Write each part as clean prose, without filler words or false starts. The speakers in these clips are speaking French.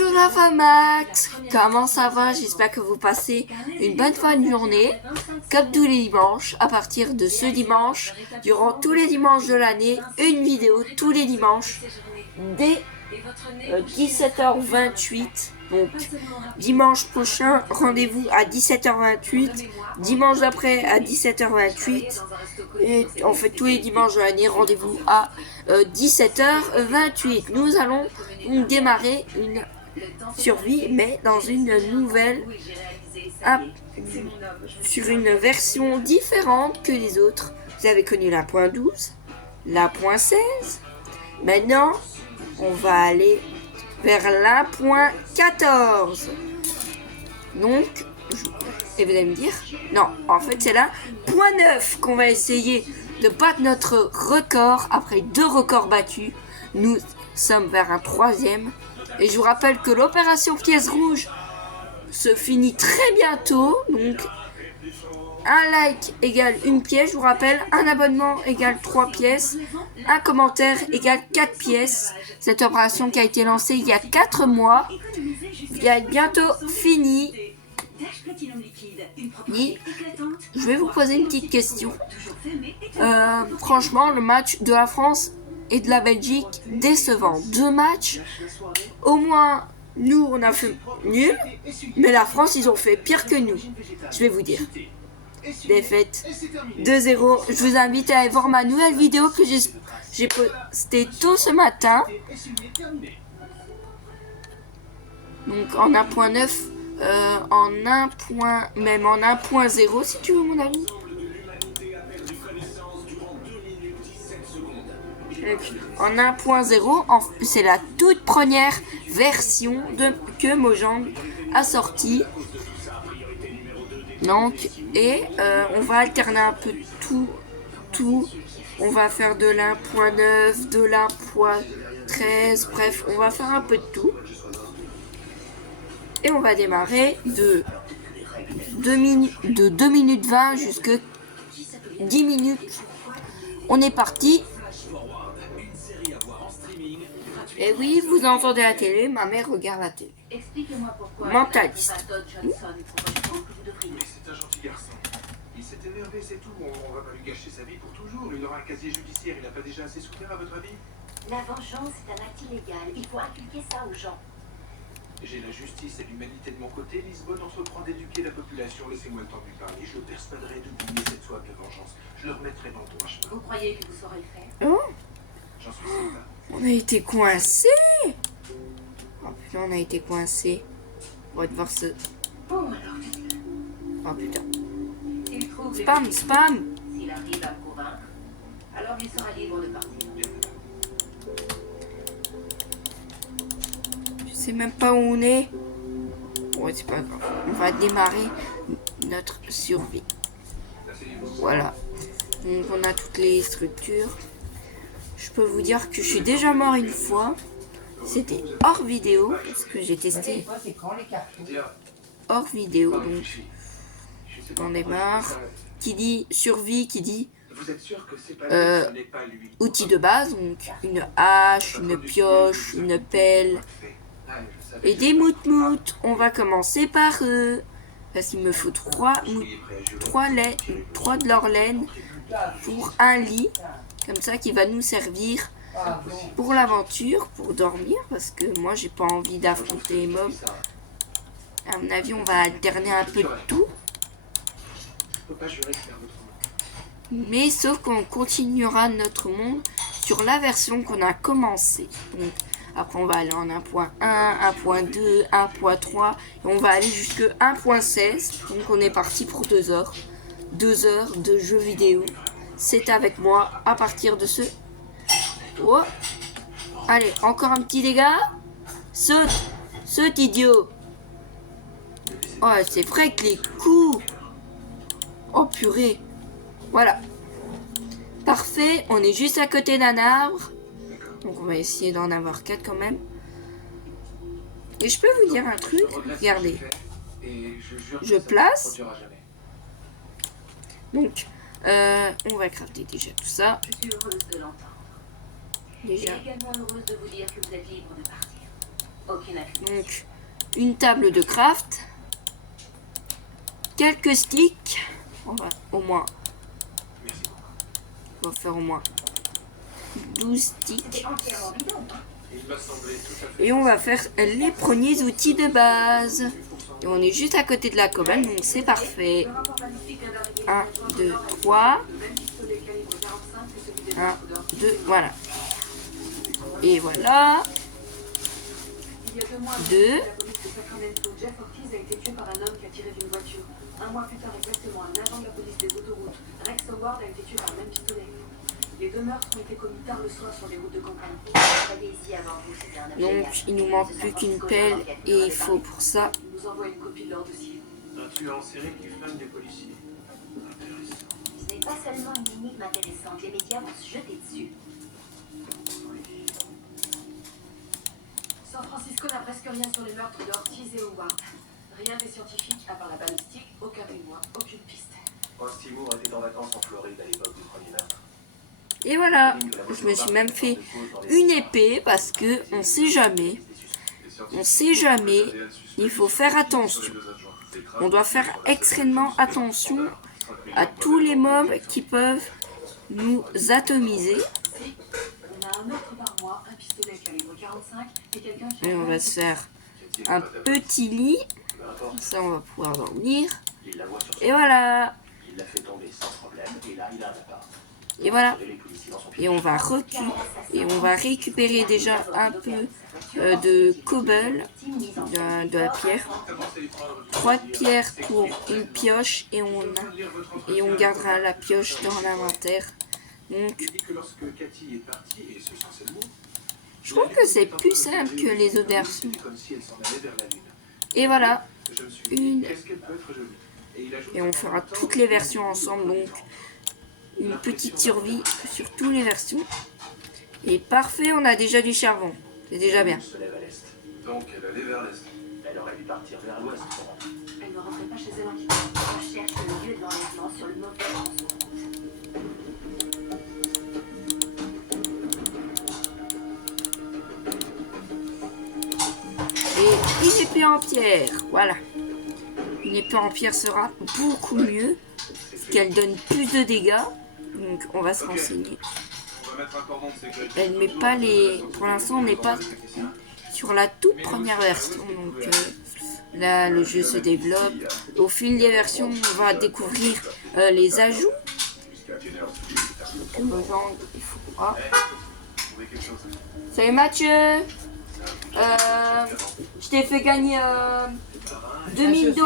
Bonjour la Famax, comment ça va? J'espère que vous passez une bonne fin de journée. Comme tous les dimanches, à partir de ce dimanche, durant tous les dimanches de l'année, une vidéo tous les dimanches dès 17h28. Donc dimanche prochain, rendez-vous à 17h28. Dimanche d'après à 17h28. Et en fait tous les dimanches de l'année, rendez-vous à 17h28. Nous allons démarrer une survie, mais dans une nouvelle sur une version différente que les autres. Vous avez connu la .12, la .16. Maintenant, on va aller vers la .14. Donc, et vous allez me dire, non, en fait c'est la .9 qu'on va essayer de battre notre record après 2 records battus. Nous sommes vers un 3e. Et je vous rappelle que l'opération pièce rouge se finit très bientôt. Donc, un like égale une pièce. Je vous rappelle, un abonnement égale 3 pièces. Un commentaire égale 4 pièces. Cette opération qui a été lancée il y a 4 mois est bientôt finie. Je vais vous poser une petite question. Franchement, le match de la France et de la Belgique, décevant. 2 matchs. Au moins, nous, on a fait nul. Mais la France, ils ont fait pire que nous. Je vais vous dire. Défaite 2-0. Je vous invite à aller voir ma nouvelle vidéo que j'ai postée tôt ce matin. Donc en 1.9, même en 1.0 si tu veux mon ami. En 1.0, c'est la toute première version que Mojang a sortie. Donc, et on va alterner un peu tout. On va faire de l'1.9, de l'1.13, bref, on va faire un peu de tout. Et on va démarrer de 2 minutes 20 jusqu'à 10 minutes. On est parti. Et oui, vous entendez la télé, ma mère regarde la télé. Mentaliste. C'est un gentil garçon. Il s'est énervé, c'est tout. On va pas lui gâcher sa vie pour toujours. Il aura un casier judiciaire. Il n'a pas déjà assez souffert, à votre avis? La vengeance est un acte illégal. Il faut inculquer ça aux gens. J'ai la justice et l'humanité de mon côté. Lisbonne entreprend d'éduquer la population. Laissez-moi le temps de lui parler. Je le persuaderai d'oublier cette soif de vengeance. Je le remettrai dans le droit chemin. Vous croyez que vous saurez le faire? Oh, J'en suis certain. on a été coincés. Oh putain, on a été coincés. On va devoir se... Bon, alors dites-le. Oh putain. S'il trouve les Spam, motifs, spam. s'il arrive à me convaincre, alors il sera libre de partir. Je sais même pas où on est. Ouais, c'est pas grave. On va démarrer notre survie. Voilà. Donc on a toutes les structures. Je peux vous dire que je suis déjà mort une fois. C'était hors vidéo. Parce que j'ai testé hors vidéo. Donc on démarre. Qui dit survie, qui dit outils de base. Donc une hache, une pioche, une pelle. Et des moutmoutes. On va commencer par eux. Parce qu'il me faut 3 de leur laine pour un lit. Comme ça qui va nous servir pour l'aventure, pour dormir. Parce que moi j'ai pas envie d'affronter les mobs. À mon avis on va alterner un peu de tout. Mais sauf qu'on continuera notre monde sur la version qu'on a commencé. Donc, après on va aller en 1.1, 1.2, 1.3 et on va aller jusque 1.16. Donc on est parti pour 2 heures. 2 heures de jeux vidéo. C'est avec moi à partir de ce... Oh. Allez, encore un petit dégât. Saute idiot. Oh, c'est vrai que les coups... Oh purée. Voilà. Parfait, on est juste à côté d'un arbre. Donc on va essayer d'en avoir 4 quand même. Et je peux vous dire un truc. Regardez. Je place. Donc, on va crafter déjà tout ça. Je suis heureuse de l'entendre. Déjà. Et également heureuse de vous dire que vous êtes libre de partir. Aucune influence. Donc, une table de craft. Quelques sticks. On va au moins... Merci beaucoup. On va faire au moins 12 sticks. C'est entièrement bidon, hein. Il m'a semblé tout à fait. Et on va faire les premiers outils de base. Et on est juste à côté de la cobble, donc c'est parfait. 1, 2, 3. 1, 2, voilà. Et voilà. 2. La police de Sacramento, Jeff Ortiz, a été tué par un homme qui a tiré d'une voiture. Un mois plus tard exactement, un agent de la police des autoroutes, Rex Howard, a été tué par le même pistolet. Les deux meurtres ont été commis tard le soir sur les routes de campagne. Travaillez ici avant vous, c'était un objet Donc il nous manque plus qu'une pelle et il faut pour ça. Ils nous envoient une copie de leur dossier. Un tueur en série qui flingue des policiers. Intéressant. Ce n'est pas seulement une énigme intéressante, les médias vont se jeter dessus. San Francisco n'a presque rien sur les meurtres de Ortiz et Howard. Rien des scientifiques, à part la balistique, aucun témoin, aucune piste. Rusty Moore était en vacances en Floride à l'époque du premier meurtre. Et voilà, je me suis même fait une épée parce que on sait jamais. On sait jamais, il faut faire attention. On doit faire extrêmement attention à tous les mobs qui peuvent nous atomiser. On a un meurtre par mois, un pistolet calibre 45 et quelqu'un qui... Et on va se faire un petit lit. Comme ça, on va pouvoir dormir. Il la voit sur Et voilà. Il l'a fait tomber sans problème et là il a un appart. Et voilà. Les policiers dans son Et on va récupérer déjà un peu de cobble, de la pierre. 3 pierres pour une pioche et on gardera la pioche dans l'inventaire. Donc, Il dit que lorsque Cathy est partie, et c'est censé le mot, je trouve que c'est plus simple que les autres versions. comme si elle s'en allait vers la lune. Et voilà. Je me suis Une. dit, qu'est-ce qu'elle peut être jolie. Et il ajoute Et on fera toutes les versions ensemble. Donc, une petite survie sur toutes les versions. Et parfait, on a déjà du charbon. C'est déjà bien. se lève à l'est. Donc elle allait vers l'est. Elle aurait dû partir vers l'ouest. Elle ne rentrait pas chez elle en quittant. On cherche le lieu de l'enlèvement sur le mauvais morceau. Et une épée en pierre. Voilà. Une épée en pierre sera beaucoup mieux. Parce qu'elle donne plus de dégâts. Donc on va se renseigner. On va mettre un cordon de sécurité. Elle met pas les... Pour l'instant on n'est pas sur la toute première version. Donc là le jeu se développe. Au fil des versions on va découvrir les ajouts. Que genre, il faudra. Trouver quelque chose. Salut Mathieu. Je t'ai fait gagner 2000 $.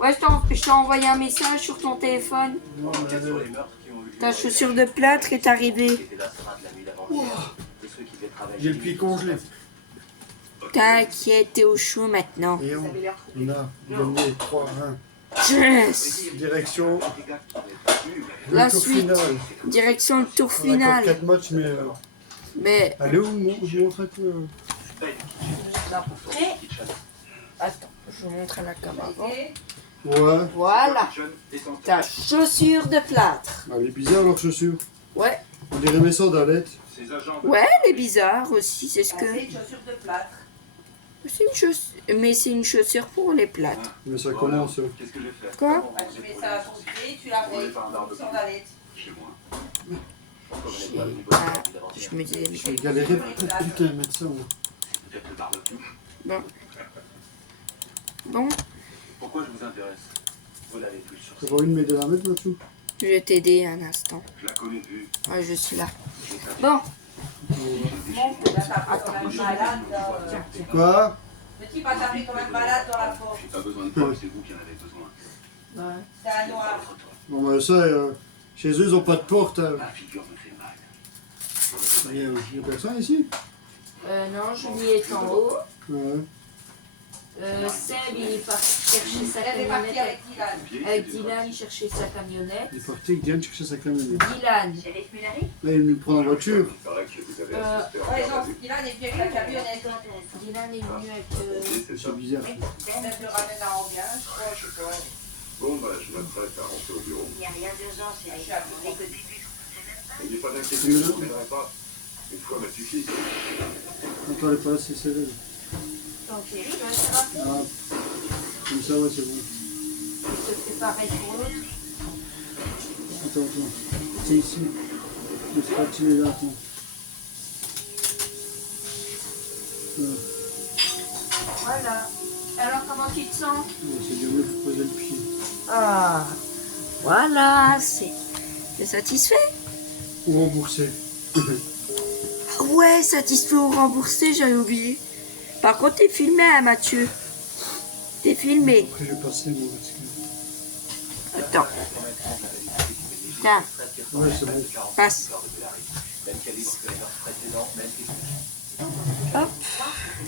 Ouais, je t'ai envoyé un message sur ton téléphone. Non, Enquête mais sur les meurtres qui ont eu lieu. Ta chaussure de plâtre est arrivée. Qui était là, sera de la nuit d'avant-hier. Et ceux qui devaient travailler. j'ai le pied congelé. T'inquiète, t'es au chaud maintenant. Et Vous avez l'air trop... on a gagné 3-1. Yes. Direction La le tour suite. final. Direction le tour On a encore final. 4 matchs, mais Mais allez où montre un peu. après, attends, je vous montre à la caméra. Ouais. Voilà, ta chaussure de plâtre. Elle est bizarre leur chaussure. Ouais, On dirait mes sandalettes. Ces agents. ouais, elle est bizarre aussi, c'est ce que. C'est une chaussure de plâtre. C'est une chaussure, mais c'est une chaussure pour les plâtres. Mais ça commence. Qu'est-ce que j'ai fait? Quoi? Bah, tu mets ça à ton pied, tu la mets une sandalette. Chez moi. Ah, je me disais. J'ai galéré putain à mettre ça. Moi. Peut-être le barbecue. Bon, Pourquoi je vous intéresse? Vous l'avez plus sur T'as pas envie de m'aider à la mettre là-dessous? je vais t'aider un instant. Je la connais de vue. Ouais, je suis là. Bon, Monte, là, t'as pris comme un malade. Quoi? Le type a tapé comme un malade dans la porte. J'ai pas besoin de preuves, c'est vous qui en avez besoin. C'est un noir. Bon bah ça, chez eux ils ont pas de porte. Ma figure me fait mal. Il y a personne ici? non, Julie est en haut. Ouais. Seb, il est parti chercher sa Elle est partie camionnette. avec Dylan. Avec Dylan, chercher sa camionnette. Il est parti, il vient chercher sa camionnette. Dylan, Shérif Mullary? Là il nous prend la voiture. Il paraît que vous avez Euh, assisté à Ouais, un non, Dylan est venu avec la camionnette. Dylan est venu avec. c'est ça. C'est bizarre. ça. Peut-être le ramène à Anguin, je crois, je sais pas. Bon, bah, je m'apprête à rentrer au bureau. Il n'y a rien d'urgent, Shérif. Je suis à On est qu'au début. Il n'y a pas d'inquiétude, je ne reviendrai pas. Une fois m'a suffi. On parlait pas assez sévère. ton chéri, ben, ça va faire. Ah, comme ça, ouais, c'est bon. C'est pareil pour l'autre. Attends. C'est ici. Le spatule est là, attends. Voilà. Alors, comment tu te sens? C'est du mieux pour poser le pied. Ah, voilà, c'est satisfait? Ou remboursé. Ah ouais, satisfait ou remboursé, j'avais oublié. Par contre, t'es filmé, hein, Mathieu? T'es filmé. Après, je vais passer, moi, parce que... Attends. Tiens, Ouais, c'est bon. passe. Hop.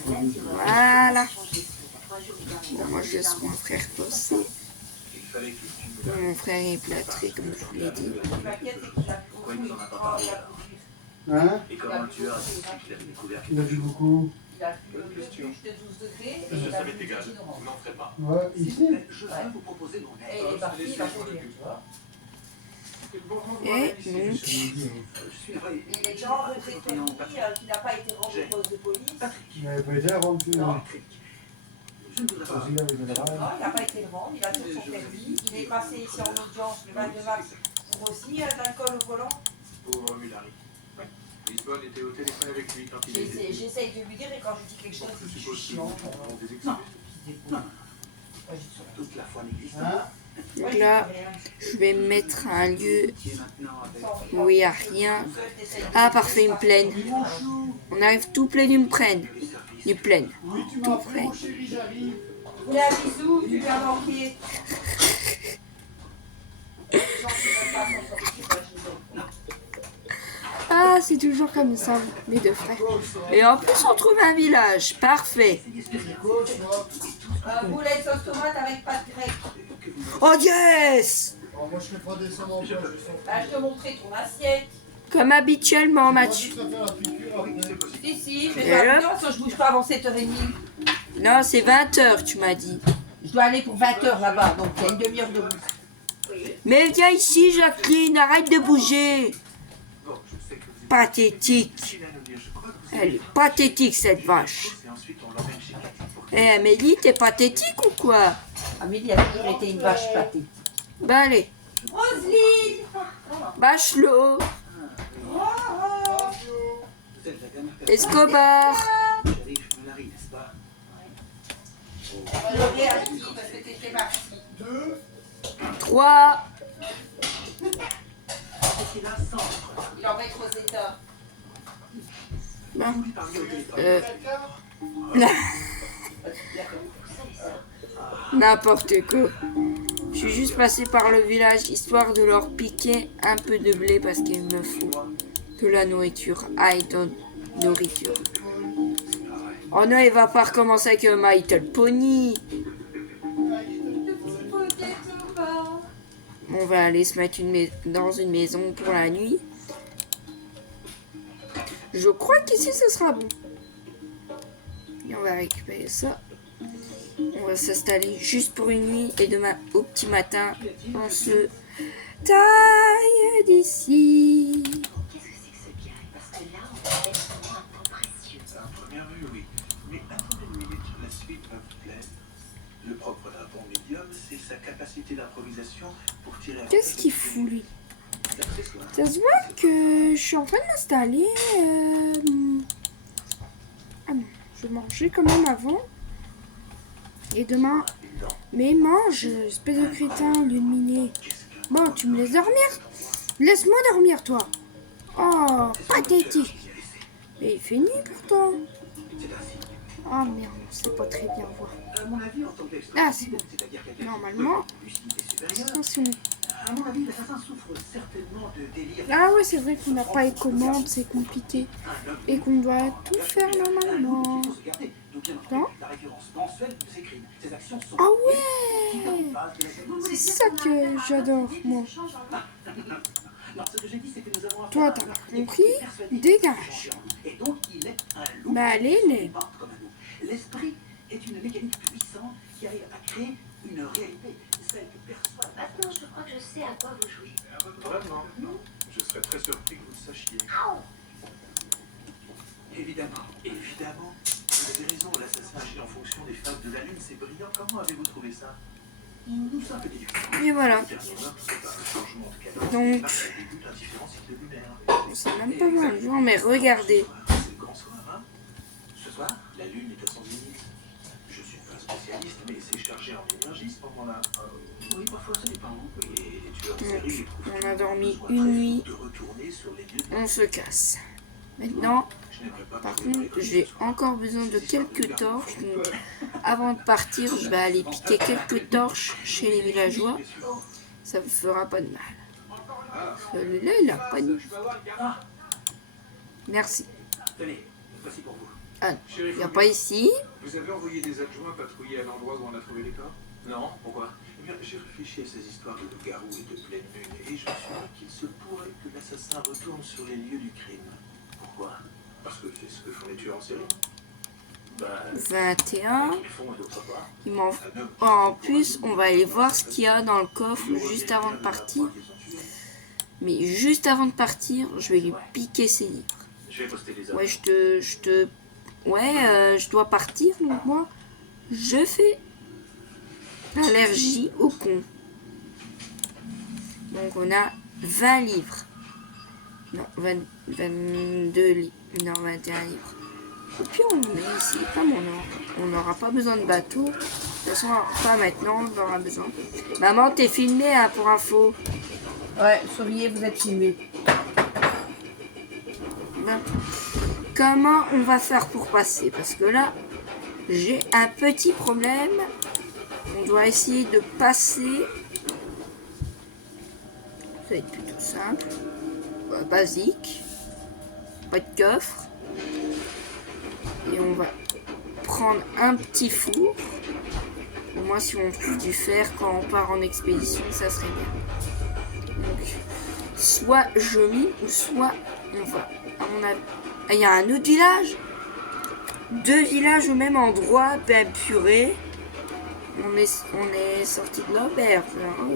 Voilà. Bon, moi, je laisse mon frère bosser. Mon frère est plâtré, comme je vous l'ai dit. Hein? Et comment le tueur a su qu'il avait découvert Il a vu beaucoup. Il a fait le plus de 12 degrés. Et il Ça a m'est vu égal, le vous n'en ferez pas. Ouais, ici. Je veux vous proposer mon Et il est parti, il va courir, tu vois. Et donc, Je suis vrai. Et les gens rejettent le permis qui n'a pas été rendu au poste de police. Il n'avait pas été avant plus. Non. Je ne voudrais pas. Il avait de la Non, il n'a pas été le rendre, il a tout son permis. Il est passé ici en audience le 22 mars pour aussi d'alcool au volant. Pauvre Mulari. Lisbonne était au téléphone avec lui quand il était. J'essaye de lui dire et quand je dis quelque chose, Je il dit suppose que chiant. vous avez des excuses. Non. Toute la foi n'existe Hein? pas. donc là, je vais mettre un lieu Qui est maintenant avec où il n'y a rien. Ah, parfait, une plaine. On arrive tout plein d'une plaine. les services. Une plaine. Oui, tu Tout m'as prêt. appelé, mon chéri, j'arrive. Vous voulez un bisou, tu lui as manqué. Ah, c'est toujours comme ça, mes deux frères. Et en plus, on trouve un village. Parfait. Coach, moi. Boulet de sauce tomate avec pâte grecque. Oh yes! Alors, moi, je fais pas descendre en plat, je sens. Bah, je te montrer ton assiette. Comme habituellement, Moi, Mathieu. je préfère la piqûre après. Si, je Et vais alors faire attention, je bouge pas avant 7h30. Non, c'est 20h, tu m'as dit. Je dois aller pour 20h là-bas, donc il y a une demi-heure de route. Mais viens ici, Jacqueline, arrête de bouger. Bon, je sais que vous êtes. Pathétique. Chine à nous dire, je crois que vous Elle est pathétique, cette vache. et ensuite on l'emmène chez Cathy pour Eh, Amélie, t'es pathétique ou quoi? Amélie a toujours été une vache pathétique. Ben allez. Roselyne! Bachelot, Vous êtes la dernière personne Escobar. Shérif Mulari, n'est-ce pas? Je réagis parce que t'étais parti. 3. C'est la centre. Il en va être aux États. Vous lui parlez au téléphone. N'importe quoi. Je suis juste passé par le village histoire de leur piquer un peu de blé parce qu'il me faut de la nourriture. I don't nourriture. Oh non, il va pas recommencer avec My Little Pony. On va aller se mettre dans une maison pour la nuit. Je crois qu'ici ce sera bon. Et on va récupérer ça. On va s'installer juste pour une nuit et demain au petit matin, on se taille d'ici. Qu'est-ce que c'est que ce gars? Parce que là, on va mettre un temps précieux. À première vue, oui. Mais attendez une minute, la suite va vous plaire. Le propre d'un bon médium, c'est sa capacité d'improvisation pour tirer un Qu'est-ce qu'il fout lui? l'accessoire. Ça se voit que je suis en train de m'installer. Ah non, je vais manger quand même avant. Et demain, mais mange, espèce de crétin, illuminé. Bon, tu me laisses dormir? Laisse-moi dormir, toi. Oh, pathétique. Mais il fait nuit pourtant. Oh merde, c'est pas très bien voir. À mon avis, en tant que Ah, c'est bon. c'est-à-dire quelqu'un qui Normalement. peut lucidité supérieure, Attention. à mon avis, l'assassin souffre certainement de délire. Ah ouais, c'est vrai qu'on n'a pas les commandes, c'est compliqué. Un homme Et qu'on doit tout faire il normalement. faut se garder. Donc, bien Non. entendu, la référence mensuelle de ses crimes. Ses actions sont Ah ouais! C'est ça que j'adore, moi. Non, ce que j'ai dit, c'est que nous avons affaire Toi, à un t'as meurtre compris? persuadé Dégage. Et donc, il est un loup. Bah allez, les. Morte comme un loup. L'esprit est une mécanique puissante qui arrive à créer une réalité, celle que perçoit. Maintenant, je crois que je sais à quoi vous jouez. Vraiment? Je serais très surpris que vous le sachiez. Évidemment, évidemment, vous avez raison, l'assassin agit en fonction des phases de la lune, c'est brillant. Comment avez-vous trouvé ça? Nous sommes petits. Et voilà. Donc, c'est même pas mal de gens, mais regardez. C'est le grand soir, hein? Ce soir, la lune est à son zénith. Je suis pas spécialiste, mais c'est chargé en énergie ce moment-là. Oui, parfois ça dépend. Et les tueurs de série éprouvent On a dormi besoin une très nuit. fort de retourner sur les lieux de On se casse. Maintenant, Je n'aimerais pas par parler contre, avec j'ai eux ce soir. encore besoin de quelques torches. Donc, avant de partir, je vais aller piquer quelques torches chez les villageois. Ça vous fera pas de mal. Celui-là, il a pas de... Merci. Tenez, voici pour vous. Ah, il n'y a pas ici. Vous avez envoyé des adjoints patrouiller à l'endroit où on a trouvé les corps? Non, pourquoi? Eh bien, j'ai réfléchi à ces histoires de loup-garou et de pleine lune, et je suis sûr qu'il se pourrait que l'assassin retourne sur les lieux du crime. Pourquoi? Parce que c'est ce que font les tueurs en série. Bah, 21. ils font et d'autres pas. Il m'en... Oh, en plus, on va aller voir ce qu'il y a dans le coffre juste avant de partir. Mais juste avant de partir, je vais lui piquer ses livres. Je vais poster les Ouais, je dois partir, donc moi, je fais allergie au con. Donc on a 20 livres. Non, 22 livres. Non, 21 livres. Et puis on est ici, comme on n'aura pas besoin de bateau. De toute façon, pas maintenant, on aura besoin. Maman, t'es filmée hein, pour info. Ouais, surveillez, vous êtes filmé. Ben, comment on va faire pour passer? Parce que là, j'ai un petit problème. On doit essayer de passer. Ça va être plutôt simple. Basique. Pas de coffre. Et on va prendre un petit four. Au moins, si on trouve du fer quand on part en expédition, ça serait bien. Donc, soit je mine, ou soit on va. Il y a un autre village. 2 villages au même endroit. Ben purée. On est sorti de l'auberge. Hein.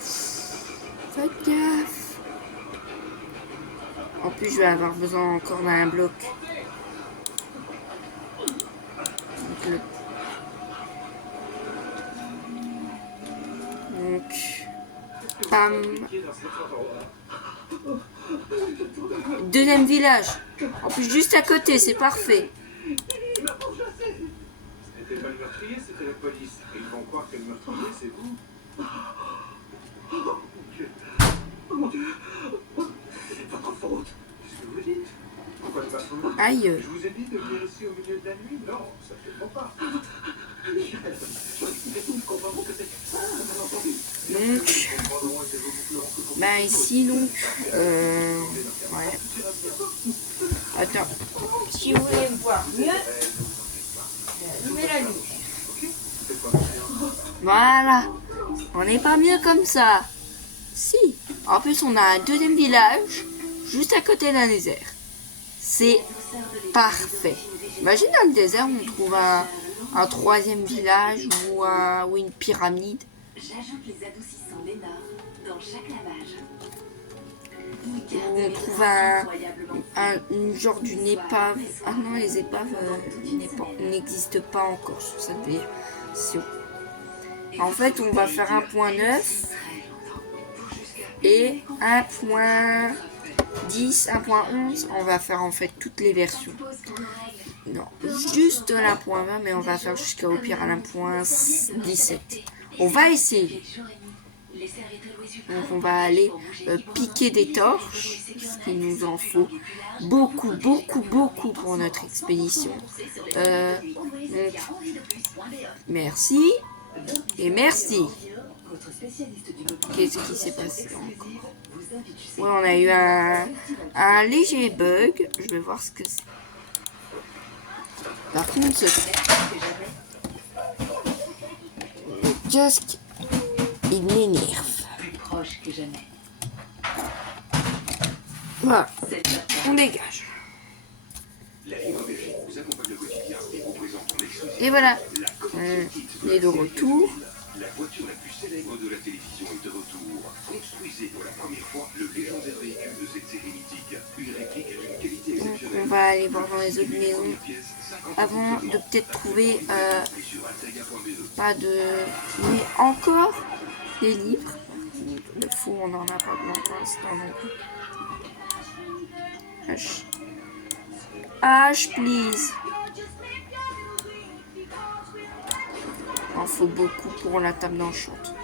Faites gaffe. En plus, je vais avoir besoin encore d'un bloc. Donc, pam. Deuxième village. En plus, juste à côté, c'est parfait. Ce n'était pas le meurtrier, c'était la police. Et ils vont croire que le meurtrier, c'est vous. Mon Dieu. C'est votre faute. Qu'est-ce que vous dites? Pourquoi ne pas faute? Aïe. Je vous ai dit de venir ici au milieu de la nuit? Non, ça ne fait pas. Donc, bah ici donc, ouais. Attends. Si vous voulez me voir mieux, allumez la lumière. Voilà. On n'est pas mieux comme ça. Si. En plus, on a un deuxième village juste à côté d'un désert. C'est parfait. Imagine dans le désert, on trouve un troisième village ou une pyramide. J'ajoute les adoucissants Lénard dans chaque lavage. On trouve un genre d'une épave. Ah non, les épaves n'existent pas encore sur cette version. En fait, on va faire 1.9 et 1.10, 1.11. On va faire en fait toutes les versions. Non, juste l'1.20, mais on va faire jusqu'à au pire à l'1.17. On va essayer. Donc on va aller piquer des torches, parce qu'il nous en faut beaucoup, beaucoup, beaucoup pour notre expédition. Donc, merci et merci. Qu'est-ce qui s'est passé encore? Ouais, on a eu un léger bug. Je vais voir ce que c'est. Par contre, le casque, il m'énerve. Proche que jamais. Voilà, on dégage. Et voilà, on est de retour. La voiture la plus célèbre de la télévision est de retour. Construisez pour la première fois le légendaire véhicule de cette série mythique. Une réplique d'une qualité Donc exceptionnelle. on va aller voir dans les autres maisons avant de peut-être trouver pas de... mais encore des livres. Le fou, on n'en a pas besoin pour l'instant non plus. H, please. Il en faut beaucoup pour la table d'enchante.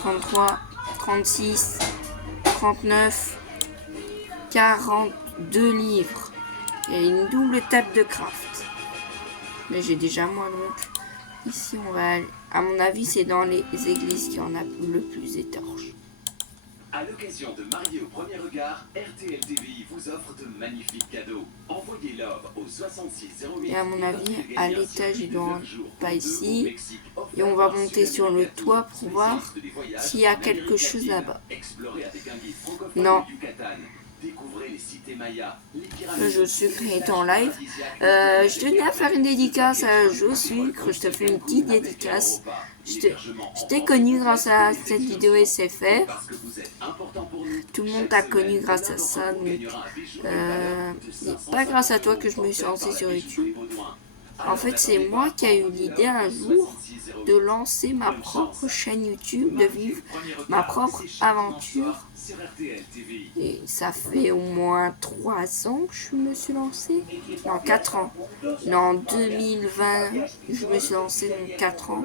33, 36, 39, 42 livres. Et une double table de craft. Mais j'ai déjà moins donc. Ici, on va aller. À mon avis, c'est dans les églises qu'il y en a le plus étanches. À l'occasion de Marier au premier regard, RTL TVI vous offre de magnifiques cadeaux. Envoyez Love au 6608. Et à mon avis, à l'étage, il doit pas ici. Et on va monter sur le toit pour voir s'il y a quelque chose là-bas. Non. Le jeu sucre est en live. Je tenais à faire une dédicace à Jeu Sucre. Je te fais une petite dédicace. Je t'ai connu grâce à cette vidéo SFR. Tout le monde t'a connu grâce à ça. Donc, c'est pas grâce à toi que je me suis lancé sur YouTube. En fait, c'est moi qui ai eu l'idée un jour de lancer ma propre chaîne YouTube, de vivre ma propre aventure. Et ça fait au moins 3 ans que je me suis lancé. Non, 4 ans. Non, en 2020, je me suis lancé dans 4 ans.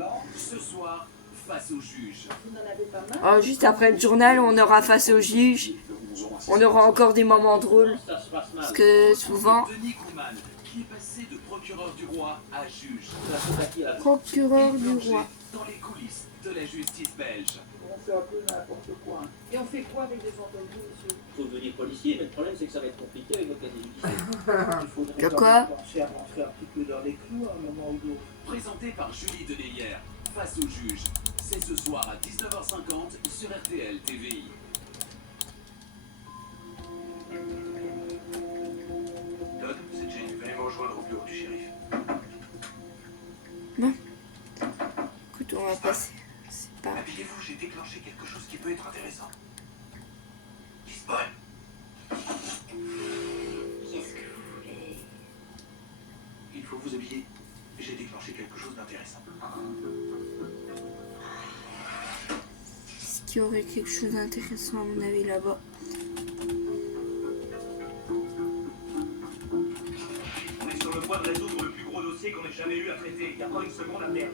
Oh, juste après le journal, on aura face au juge. On aura encore des moments drôles. Parce que souvent... Procureur du roi à juge. Procureur du roi. Dans les coulisses de la justice belge. On fait un peu n'importe quoi. Et on fait quoi avec des fantômes, monsieur? Il faut devenir policier, mais le problème c'est que ça va être compliqué avec votre casier judiciaire. Il faudrait De quoi? penser à rentrer un petit peu dans les clous à un moment ou l'autre. Présenté par Julie Deneyer, face au juge. C'est ce soir à 19h50 sur RTL TVI. Todd, c'est Jane. Venez me rejoindre au bureau du shérif. Bon. Écoute, on va passer. C'est pas... Habillez-vous, j'ai déclenché quelque chose qui peut être intéressant. Lisbonne. Qu'est-ce que vous voulez? Il faut vous habiller. J'ai déclenché quelque chose d'intéressant. Est-ce qu'il y aurait quelque chose d'intéressant à mon avis là-bas? On est sur le point de résoudre le plus gros dossier qu'on ait jamais eu à traiter. Il n'y a pas une seconde à perdre.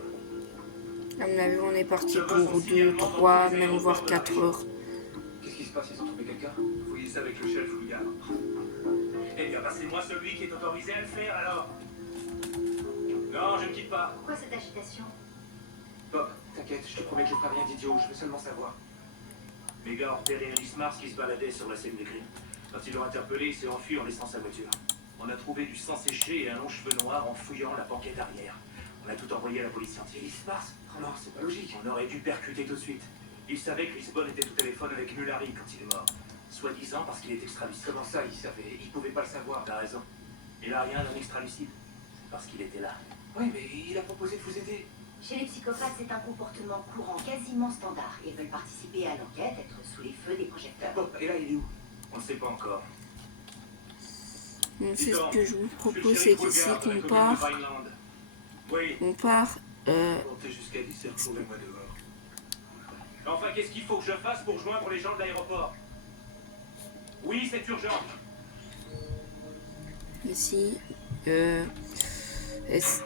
À mon avis, on est parti pour 2, 3, même voire 4 heures. Qu'est-ce qui se passe? Ils ont trouvé quelqu'un? Fouillez ça avec le chef ou le gars. Eh bien, passez-moi celui qui est autorisé à le faire, alors. Non, je ne quitte pas. Pourquoi cette agitation? Bob, t'inquiète, je te promets que je ferai rien d'idiot, je veux seulement savoir. Les gars ont repéré Alice Mars qui se baladait sur la scène des crimes. Quand ils l'ont interpellé, il s'est enfui en laissant sa voiture. On a trouvé du sang séché et un long cheveu noir en fouillant la banquette arrière. On a tout envoyé à la police scientifique. Alice Mars? Oh non, c'est pas logique. On aurait dû percuter tout de suite. Il savait que Lisbonne était au téléphone avec Mullary quand il est mort. Soi-disant parce qu'il est extradité. Comment ça, il savait? Il pouvait pas le savoir. T'as raison. Il a rien d'un extradicible. C'est parce qu'il était là. Oui, mais il a proposé de vous aider. Chez les psychopathes, c'est un comportement courant, quasiment standard. Ils veulent participer à l'enquête, être sous les feux des projecteurs. Bob, et là, il est où? On ne sait pas encore. Donc, c'est ce que je vous propose, c'est qu'ici qu'on part. Oui. On part. Comptez jusqu'à 10 et retrouvez-moi dehors. Enfin, qu'est-ce qu'il faut que je fasse pour joindre les gens de l'aéroport? Oui, c'est urgent. Ici.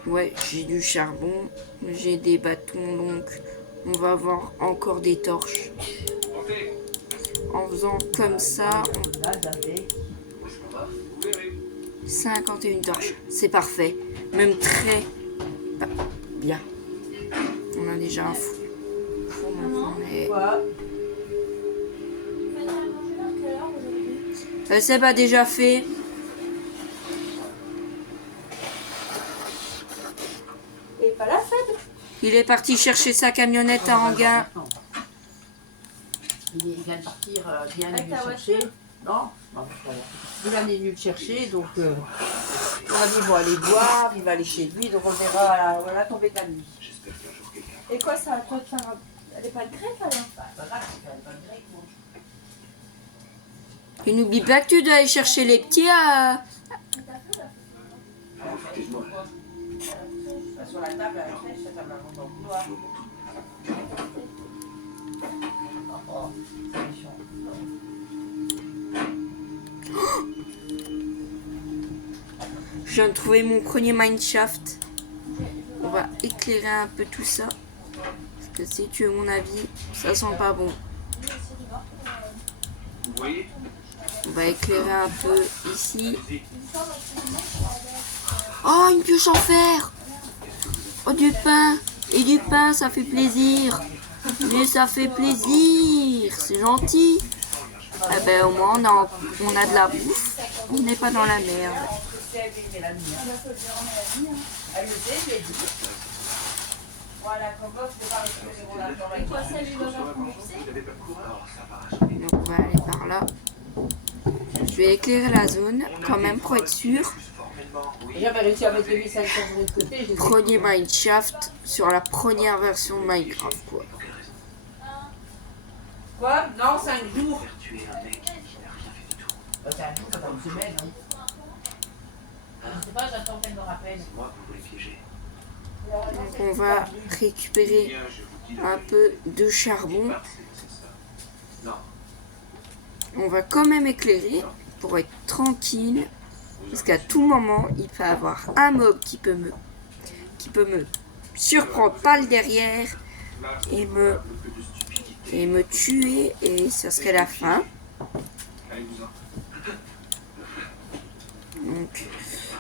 Ouais, j'ai du charbon. J'ai des bâtons, donc on va avoir encore des torches. Montez. En faisant comme ça, Là, j'avais. Où est-ce qu'on va? Vous verrez. 51 torches. C'est parfait. Même très bien. On a déjà un fou. Maintenant, mais... Quoi? C'est pas déjà fait. Et pas la fête. Il est parti chercher sa camionnette à Anguin. Il vient de partir, bien Avec venu ta le chercher. voiture? Non, il est venu le chercher, donc on a dit bon, aller voir, il va aller chez lui, donc on verra, voilà, tomber de la nuit. J'espère qu'un jour quelqu'un. Et quoi, ça va toi de faire un... Elle est pas de grec alors? Bah, pas grave, c'est pas de grec, moi. Et n'oublie pas que tu dois aller chercher les petits à... Vous foutez de moi. Bah, sur la table, à la flèche, ça t'a maman dans le couloir. Oh, c'est méchant. Je viens de trouver mon premier mineshaft. On va éclairer un peu tout ça. Parce que si tu veux mon avis, ça sent pas bon. Vous voyez? On va éclairer un peu ici. Oh, une pioche en fer! Oh, du pain! Et du pain, ça fait plaisir! Mais ça fait plaisir! C'est gentil! Eh ben, au moins, on a de la bouffe. On n'est pas dans la merde. Elle le sait, je l'ai dit. Voilà, comme ça, je peux pas récupérer mon argent avec toi. Vous n'avez pas de coureur? Ça va. Donc, on va aller par là. Je vais éclairer la zone, quand même, pour être sûr. J'avais réussi à mettre les vis à de l'autre côté. Je les ai- Premier mineshaft sur la première version de Minecraft, quoi. Quoi? Non, 5 jours. Faire tuer un mec qui n'a rien fait du tout. Bah, 5 jours, ça fait une semaine. Hein. Je sais pas, j'attends qu'elle me rappelle. C'est moi que vous voulez piéger. Donc, on va récupérer Bien, je vous dis la un peu de charbon. c'est ça. Non. On va quand même éclairer pour être tranquille. Parce qu'à tout moment, il peut y avoir un mob qui peut me surprendre par le derrière et me tuer, et ça serait la fin. Allez-vous-en. Donc,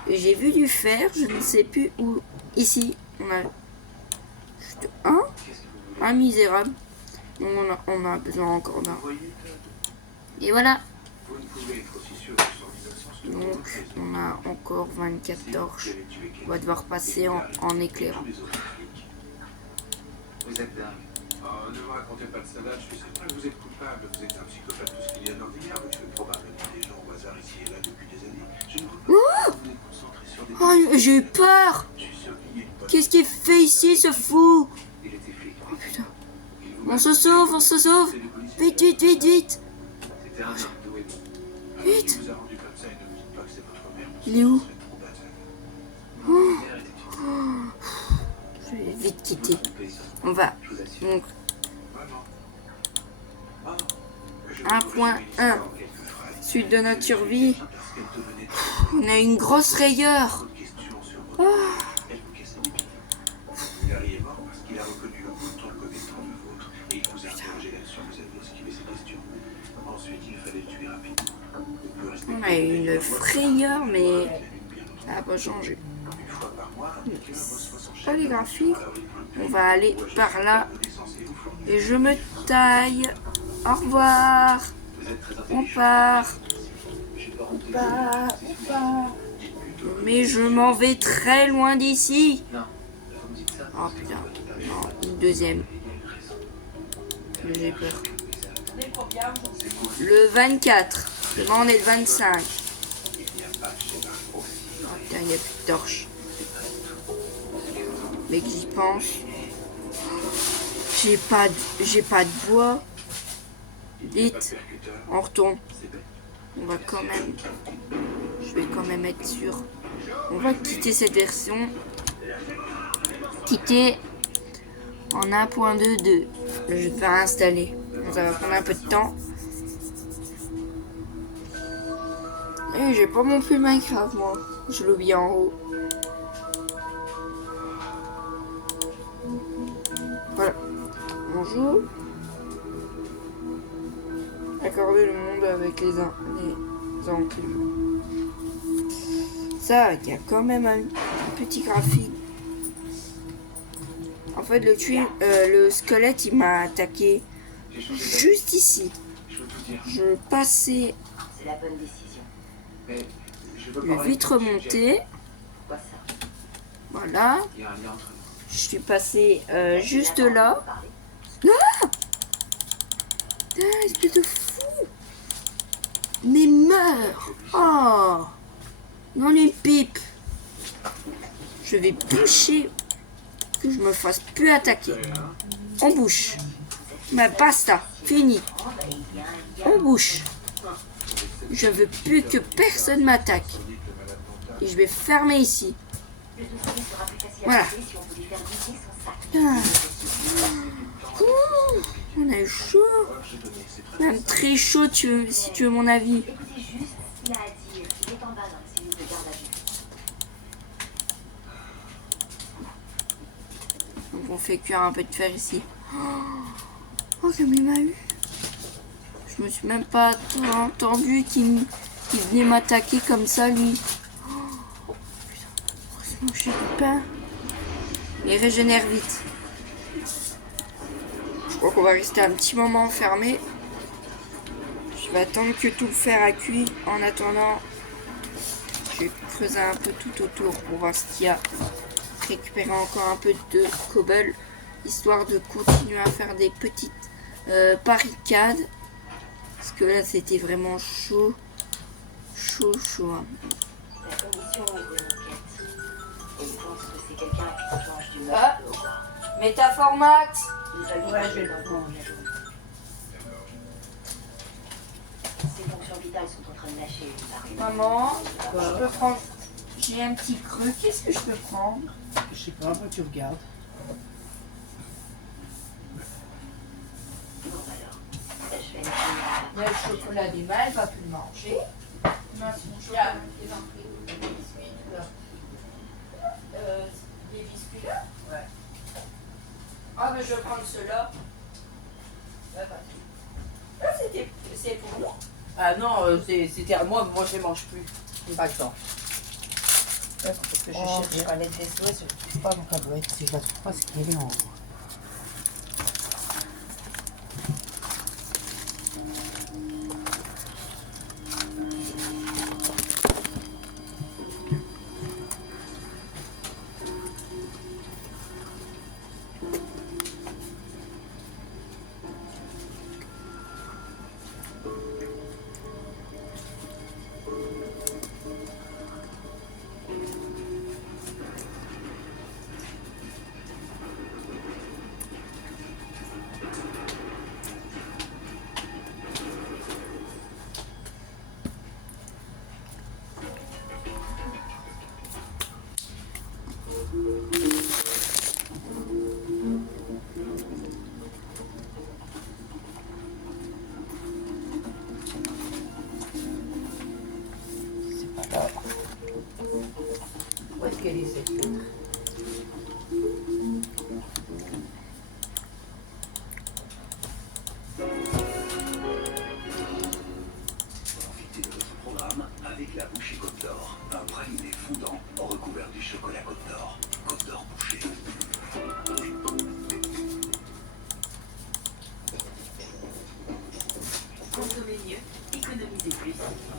j'ai vu du fer, je ne sais plus où. Ici, on a juste un misérable. Donc, on a besoin encore d'un. Vous voyez, Et voilà. vous ne pouvez être aussi sûr de son innocence que Donc, votre raison. on a encore 24 torches. Vous avez tué On va devoir passer en éclairant. tous les autres flics. Vous êtes dingue. Oh, ne me racontez pas de salade, je suis certain que vous êtes coupable. Vous êtes un psychopathe tout ce qu'il y a d'ordinaire. Vous tuez probablement des gens au hasard ici et là depuis des années. Je ne vous pas. Vous êtes concentré sur des... Oh, j'ai eu peur. Je suis sûr qu'il y a une bonne... Qu'est-ce qu'il fait ici, ce fou? Il était flic. Oh putain. Il vous On se sauve, on se sauve. C'est le policier. Vite, vite, vite, vite. C'était un homme doué. Vite. Il vous a rendu comme ça et ne me dites pas que c'est votre mère. parce Il que est où? ce serait trop bâtard. Ma mère était une Je vais vite quitter. paysanne, On va. je vous assure. Donc, Vraiment. Oh, je Un vous point résume un. l'histoire en quelques phrases. suite de notre survie. Parce qu'elle devenait On a une grosse rayeur. trop de questions sur votre vie. Elle vous cassait les pieds. Larry est mort parce qu'il a reconnu le bouton comme étant le vôtre. Et il vous a interrogé là-dessus, vous avez esquivé ses questions. Ensuite, il fallait le tuer rapidement. Vous pouvez rester On a une frayeur, mais la lune bien ça n'a pas changé. une fois par mois, quelqu'un reçoit son chèque. Polygraphique. Alors, il On va aller par là. vous descendez et vous fournissez. Et je me taille. Au revoir. Vous êtes très On intelligent. part. Je suis pas rentré. Mais je m'en vais très loin d'ici. Non, vous me dites ça. Oh putain. Non, une deuxième. J'ai peur. On est combien aujourd'hui? Le 24. Demain on est le 25. Il n'y a pas chez Marco. Oh putain, il n'y a plus de torche. Mais que j'y pense. J'ai pas de bois. Vite, Percuteur, on retourne. c'est bête. On va quand même. Je vais quand même être sûr. On va quitter cette version. Quitter en 1.22. Je vais faire installer. Ça va prendre un peu de temps. Et j'ai pas mon plus Minecraft moi. Je l'ai oublié en haut. Voilà. Bonjour. Accorder le monde avec les enclumes. Ça, il y a quand même un petit graphique. En fait, le squelette, il m'a attaqué J'ai changé d'avis. juste ici. Je veux tout dire. Je passais C'est la bonne décision. Mais je veux le parler vite de ce sujet. remonté. Pourquoi ça? Voilà. Il y a un lien entre nous. Je suis passé juste D'accord, là. on peut parler. Putain, espèce de fou. Mais meurs. Oh. Non les pipes. Je vais boucher. que je me fasse plus attaquer. On bouche. Mais basta, fini. On bouche. Je veux plus que personne m'attaque. Et je vais fermer ici. Voilà. Ah. Ouh, on a eu chaud. Même très chaud si tu veux mon avis. Écoutez juste ce qu'il a à dire. Il est en bas dans la cellule de garde à vue. Donc on fait cuire un peu de fer ici. Oh, comme il m'a eu. Je me suis même pas entendu qu'il venait m'attaquer comme ça, lui. Oh, putain. Heureusement que j'ai du pain. Il régénère vite. Je crois qu'on va rester un petit moment enfermé. Je vais attendre que tout le fer a cuit. En attendant, je vais creuser un peu tout autour pour voir ce qu'il y a. Récupérer encore un peu de cobble, histoire de continuer à faire des petites barricades. Parce que là, c'était vraiment chaud. Chaud. Hein. La commission est de l'enquête. Et il pense que c'est quelqu'un qui change du Ah. meurtre. Métaformat. Ouais, je vais le prendre. Ses fonctions vitales sont en train de lâcher une barre. Maman, je peux prendre... J'ai un petit creux, qu'est-ce que je peux prendre? Je sais pas, moi tu regardes. Bon alors, je vais aller Il y a le chocolat d'Emma, elle va plus le manger. Mince, mon chocolat, les biscuits, tout là. Les biscuits là? Ouais. Ah, mais je vais prendre ceux-là. Ouais, bah. C'est pour moi. Ah non, c'était à moi, moi je les mange plus. J'ai pas le temps. Parce que je cherche pas l'aide des SOS, je ne trouve pas mon tablette. Si je la trouve pas, c'est qu'elle est en haut. Où est-ce qu'elle est cette lettre? Profitez de votre programme avec la bouchée Côte d'Or. Un praliné fondant recouvert du chocolat Côte d'Or. Côte d'Or bouchée. Consommez mieux, économisez plus.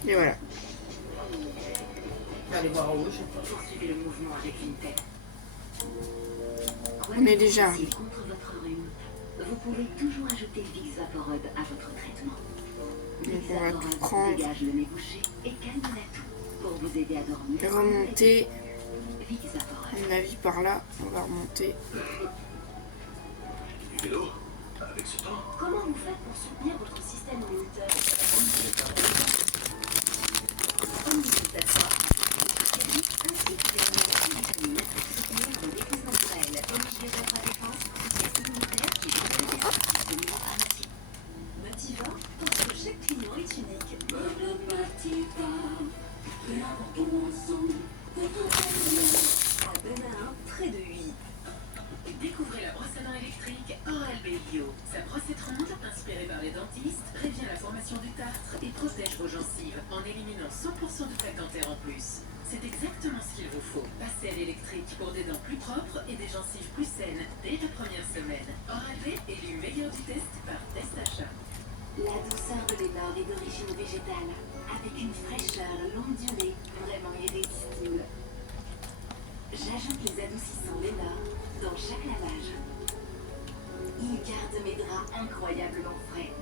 Et voilà. Je vais aller voir en haut, je sais pas. Poursuivez le mouvement avec une tête. On est déjà. Contre votre rhume, vous pouvez toujours ajouter Vicks Vaporub à votre traitement. Donc Vicks on va tout Vaporub prendre. dégage le nez bouché et calme la toux pour vous aider à dormir. Et remonter. Vicks À Vaporub. mon avis, par là, on va remonter. Du vélo avec ce temps. Comment vous faites pour soutenir votre système immunitaire? Ainsi que des vitamines pour soutenir vos défenses naturelles. Obligatoire à défense, système immunitaire qui vous aide à de pharmacie. Motiva, parce que chaque client est unique. Motiva, réinventons ensemble votre à Benin, près de Huy. Découvrez la brosse à dents électrique Oral-B Bio. Sa brosse étrange, inspirée par les dentistes, prévient la formation du tartre et protège vos gencives en éliminant 100% de plaques dentaires en plus. C'est exactement ce qu'il vous faut. Passez à l'électrique pour des dents plus propres et des gencives plus saines dès la première semaine. Oral-B élu meilleur du test par Test Achat. La douceur de l'énor est d'origine végétale, avec une fraîcheur longue durée vraiment irrésistible. J'ajoute les adoucissants Lénor dans chaque lavage. Ils gardent mes draps incroyablement frais,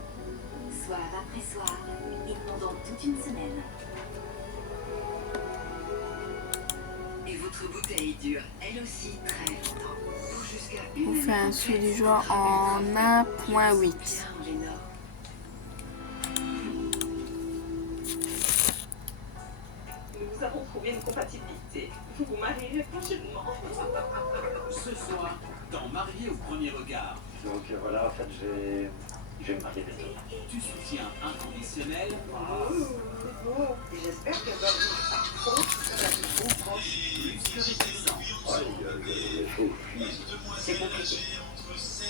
soir après soir et pendant toute une semaine. Et votre Notre bouteille dure, elle aussi, très longtemps. Pour jusqu'à On une fait un saut du joueur en 1.8. Nous avons trouvé une compatibilité. Vous vous marierez prochainement. Ce soir, dans Marié au premier regard, Donc voilà, en fait, je vais me marier bientôt. tu soutiens inconditionnel J'espère que dans ou proche plus que réticent. Oh, les faux. c'est compliqué.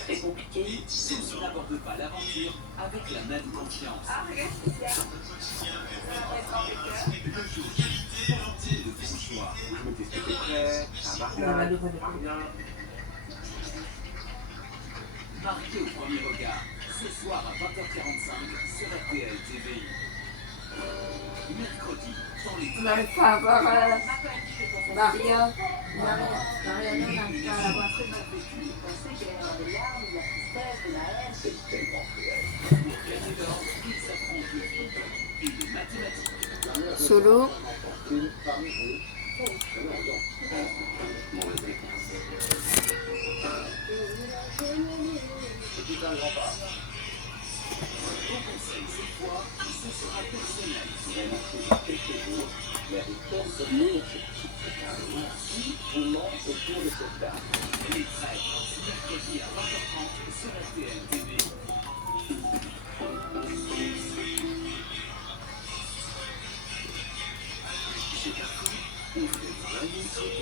Très compliqué. Tous n'abordent pas l'aventure avec la même confiance. Ah, regarde, c'est bien. Le jour J, portez le bon choix. Je me dis que t'es prêt, un mariage, rien. Marqué au premier regard, ce soir à 20h45 sur RTL TVI. Mercredi, dans les On n'arrive pas à avoir Maria. Maria n'arrive pas à l'avoir. pour gagner l'or, ils s'affrontent le vide et les mathématiques. Solo. Au conseil cette fois, ce sera personnel. Quelques jours, mais avec personne qui roulant autour de cette table. Les trêves, mercredi à 20h30 sur RTL TVI. Chez Carrefour, on fait vraiment tout.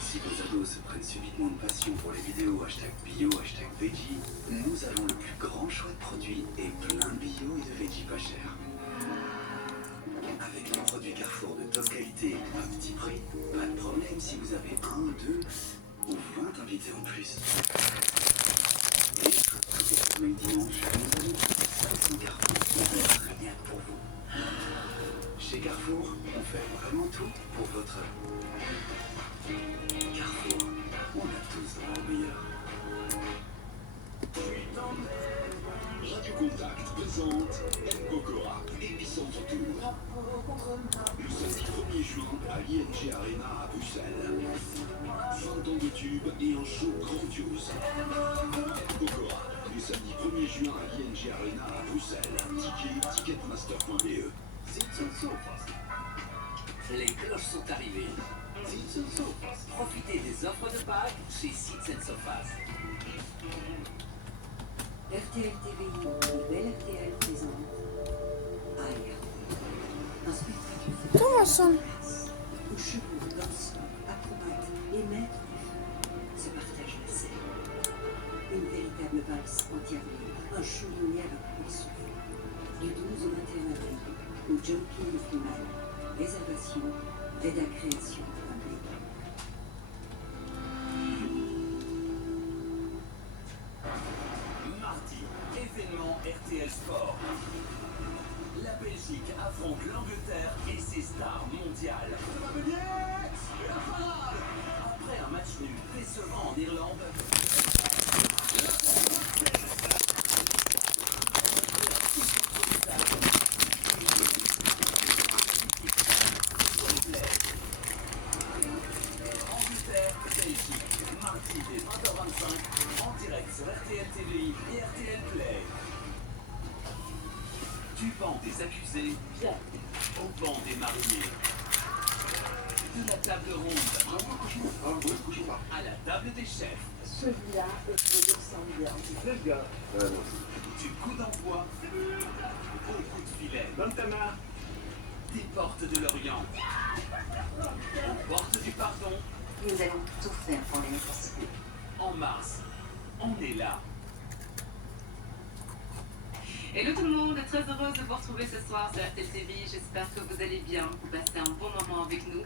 Si vos ados se prennent subitement de passion pour les vidéos #bio, #veggie, nous avons le plus grand choix de produits et plein de bio et de veggie pas cher. Avec les produits Carrefour de top qualité à petit prix, pas de problème si vous avez 1, 2 ou 20 invités en plus. Et tous les dimanches, nous avons 500 Carrefour rien que pour vous. Chez Carrefour, on fait vraiment tout pour votre Carrefour, on a tous droit au meilleur. Radio Contact présente Pokora, Épicentre Tour. Le samedi 1er juin à l'ING Arena à Bruxelles. 20 ans de tube et un show grandiose. Pokora, le samedi 1er juin à l'ING Arena à Bruxelles. Ticket, ticketmaster.be. Les cloches sont arrivées. Profitez des offres de Pâques chez Seats & Sofas. RTL TVI et Belle RTL présente Aya. Un spectacle fait Tout ensemble. où chevaux, danseurs, acrobates et maîtres du feu se partagent la scène. Une véritable valse entièrement, un show lumière à coups de souffle. Du 12 au 21 avril, au Jumping de Finale. Réservation, Veda Création. Mardi, événement RTL Sport. La Belgique affronte l'Angleterre et ses stars mondiales. Après un match nul décevant en Irlande, Angleterre, Belgique, mardi dès 20h25, en direct sur RTL TVI et RTL Play. Du banc des accusés, viens au banc des mariés. De la table ronde à la table des chefs. Celui-là, je le sens bien. C'est bien. Du coup d'envoi au coup de filet. Donne ta main. Des portes de l'Orient aux portes du pardon. Nous allons tout faire pour les nécessiter. En mars, on est là. Hello tout le monde, très heureuse de vous retrouver ce soir sur RTL TV. J'espère que vous allez bien, vous passez un bon moment avec nous.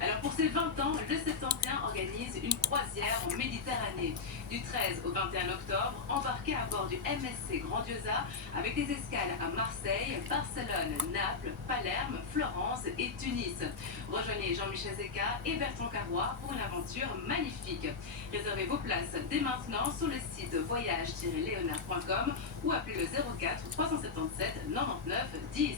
Alors pour ces 20 ans, le 701 organise une croisière en Méditerranée. Du 13 au 21 octobre, embarquez à bord du MSC Grandiosa avec des escales à Marseille, Barcelone, Naples, Palerme, Florence et Tunis. Rejoignez Jean-Michel Zeka et Bertrand Carrois pour une aventure magnifique. Réservez vos places dès maintenant sur le site voyage-léonard.com ou appelez le 04 377 99 10.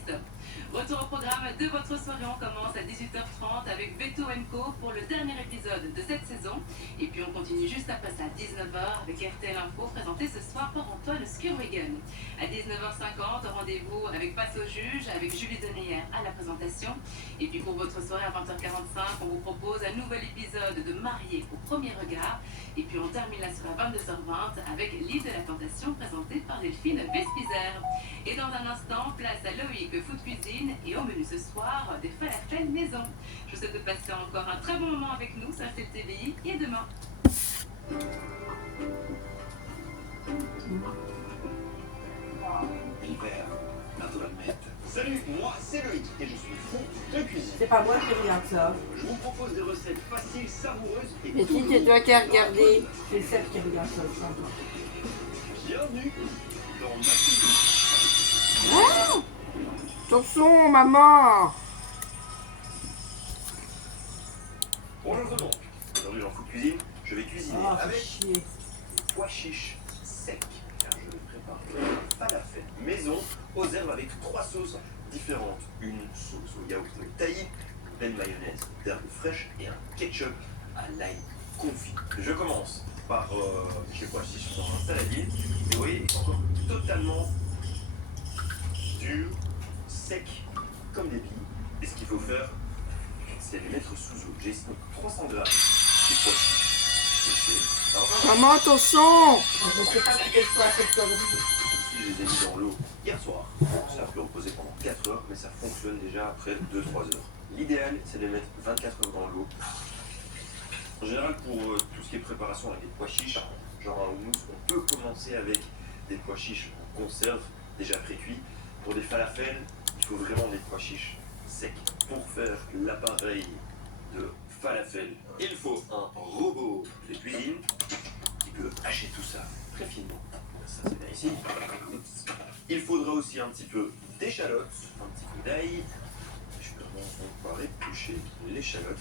Retour au programme de votre soirée, on commence à 18h30 avec Beto Co pour le dernier épisode de cette saison. Et puis on continue juste après ça à 19h avec RTL Info présenté ce soir par Antoine Skurwegen. À 19h50, rendez-vous avec Passe au juge avec Julie Deneyer à la présentation. Et puis pour votre soirée à 20h45, on vous propose un nouvel épisode de Mariés au premier regard. Et puis on termine la soirée à 22h20 avec L'île de la tentation présenté par Delphine Vespizer. Et dans un instant, place à Loïc Food Cuisine et au menu ce soir, des falafels maison. Je vous souhaite de passer encore un très bon moment avec nous, ça c'est le TVI et à demain. Hyper, naturalmente. Salut, moi c'est Loïc et je suis fou de cuisine. C'est pas moi qui regarde ça. Je vous propose des recettes faciles, savoureuses et Mais si c'est toi qui as regardé. C'est celle qui regarde ça, je pense. bienvenue dans ma cuisine. Oh, attention, maman. Bonjour tout le monde. Aujourd'hui dans Food Cuisine, je vais cuisiner Ah, avec chier. des pois chiches secs. Car je vais préparer un falafel maison aux herbes avec 3 sauces différentes. Une sauce au yaourt taillis, pleine mayonnaise, d'herbes fraîches et un ketchup à l'ail confit. Je commence par mes pois chiches dans un saladier. Et vous voyez, encore totalement dur, sec, comme des billes. Et ce qu'il faut faire, c'est les mettre sous eau. J'ai ici 300 grammes de pois chiches séchés. Ça va. Maman, attention. Je ne sais pas si c'est quoi cette connerie. Ici, je les ai mis dans l'eau hier soir. Ça a pu reposer pendant 4 heures, mais ça fonctionne déjà après 2-3 heures. L'idéal, c'est de les mettre 24 heures dans l'eau. En général, pour tout ce qui est préparation avec des pois chiches, genre un houmous, on peut commencer avec des pois chiches en conserve, déjà pré-cuits. Pour des falafels, il faut vraiment des pois chiches secs. Pour faire l'appareil de falafel, il faut un robot de cuisine qui peut hacher tout ça très finement. Ça, c'est bien ici. Il faudra aussi un petit peu d'échalotes, un petit peu d'ail. Je commence donc par éplucher l'échalote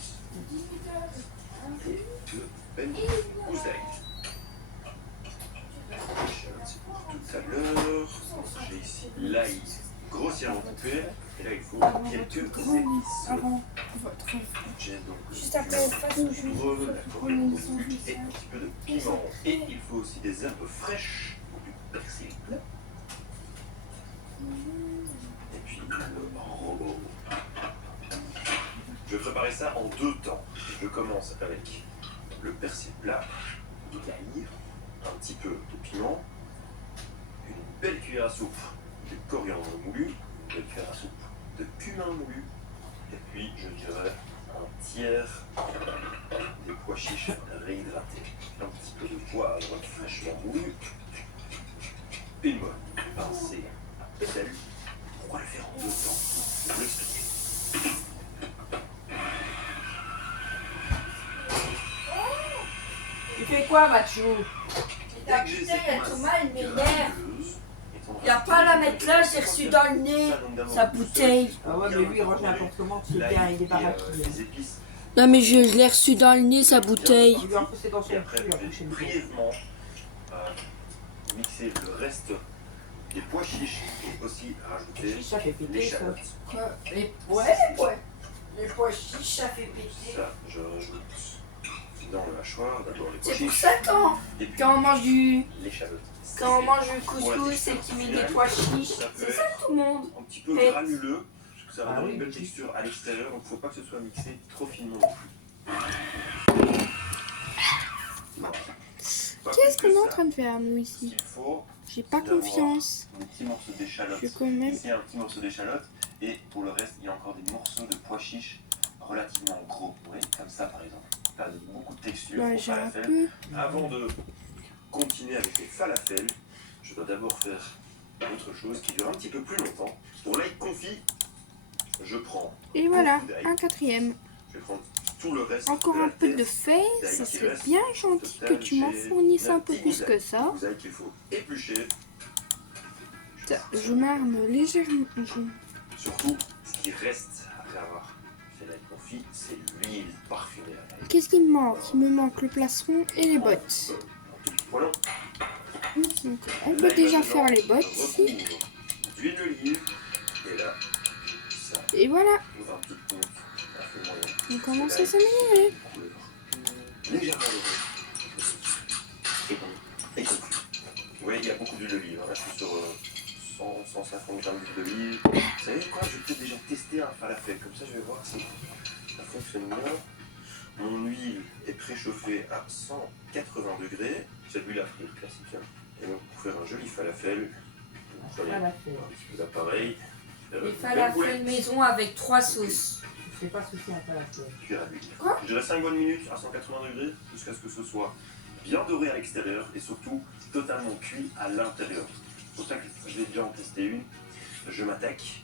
et de peine pousse d'ail. L'échalote, c'est pour tout à l'heure. J'ai ici l'ail grossièrement coupé. Et là, il faut quelques épices. J'ai donc Juste après, face au jus. la coriandre et un petit peu de piment. Et il faut aussi des herbes fraîches, du persil. Et puis le robot. Je vais préparer ça en 2 temps. Je commence avec le persil plat, de l'ail, un petit peu de piment, une belle cuillère à soupe de coriandre moulu, une belle cuillère à soupe de cumin moulu, et puis je dirais un tiers des pois chiches réhydratés, un petit peu de poivre fraîchement moulu, une bonne pincée de sel. Pourquoi le faire en 2 temps? Je vais vous l'expliquer. Tu fais quoi, Mathieu? La putain, il y a Thomas, elle m'énerve. Il n'y a pas à la mettre là, j'ai reçu dans le nez sa bouteille. Ah ouais, mais lui, il range n'importe comment, il est bien, il est baraqué. Non, mais je l'ai reçu dans le nez sa bouteille. Il lui a repoussé dans son Et après, cul, la prochaine fois. brièvement mixer le reste des pois chiches et aussi rajouter Ça fait péter, ça. l'échalote. Quoi? Les pois chiches, ça fait péter. Ça, je rajoute dans le hachoir d'abord les pois C'est pour chiches ça et puis quand on mange l'échalote. quand on mange le couscous et qu'il met des pois chiches, c'est ça tout le monde. Un petit peu fait. granuleux, parce que ça va Ah donner oui, une belle oui. texture à l'extérieur, donc il ne faut pas que ce soit mixé trop finement non plus. Qu'est-ce qu'on est en train de faire, nous, ici? Il faut J'ai pas confiance. des petits morceaux d'échalote. Je vais quand même... Ici un petit morceau d'échalote, et pour le reste, il y a encore des morceaux de pois chiches relativement gros. Vous voyez, comme ça par exemple. Ça donne beaucoup de texture Ouais, au j'ai un falafel. peu... Avant de continuer avec les falafels, je dois d'abord faire autre chose qui dure un petit peu plus longtemps. Pour l'ail confit, je prends Et voilà, beaucoup d'ail. un quatrième. Je vais prendre tout le reste. Encore un peu de feuilles, ça serait bien gentil que tu m'en fournisses un peu plus que ça. Qu'il faut éplucher. Je m'arme légèrement. Surtout, ce qui reste après avoir fait l'ail confit, c'est l'huile parfumée à l'ail. Qu'est-ce qui me manque? Il me manque le plastron et les bottes. Voilà. Donc, on peut déjà faire les bottes ici. D'huile d'olive. Et là, ça. Et voilà. Ouvre un petit compte. On commence à s'améliorer. Légèrement doré. Et bon. Et confit. Vous voyez, il y a beaucoup d'huile d'olive. Là, je suis sur 150 grammes d'huile d'olive. Vous savez quoi? Je vais peut-être déjà tester un falafel. Comme ça, je vais voir si ça fonctionne bien. Mon huile est préchauffée à 180 degrés. C'est de l'huile à frire classique. Et donc, pour faire un joli falafel, vous prenez un petit peu d'appareil. Les falafels maison avec 3 sauces. Je sais pas ce que c'est un falafel. Cuire à l'huile. Quoi? Je dirais 5 bonnes minutes à 180 degrés jusqu'à ce que ce soit bien doré à l'extérieur et surtout totalement cuit à l'intérieur. C'est pour ça que je vais déjà en tester une. Je m'attaque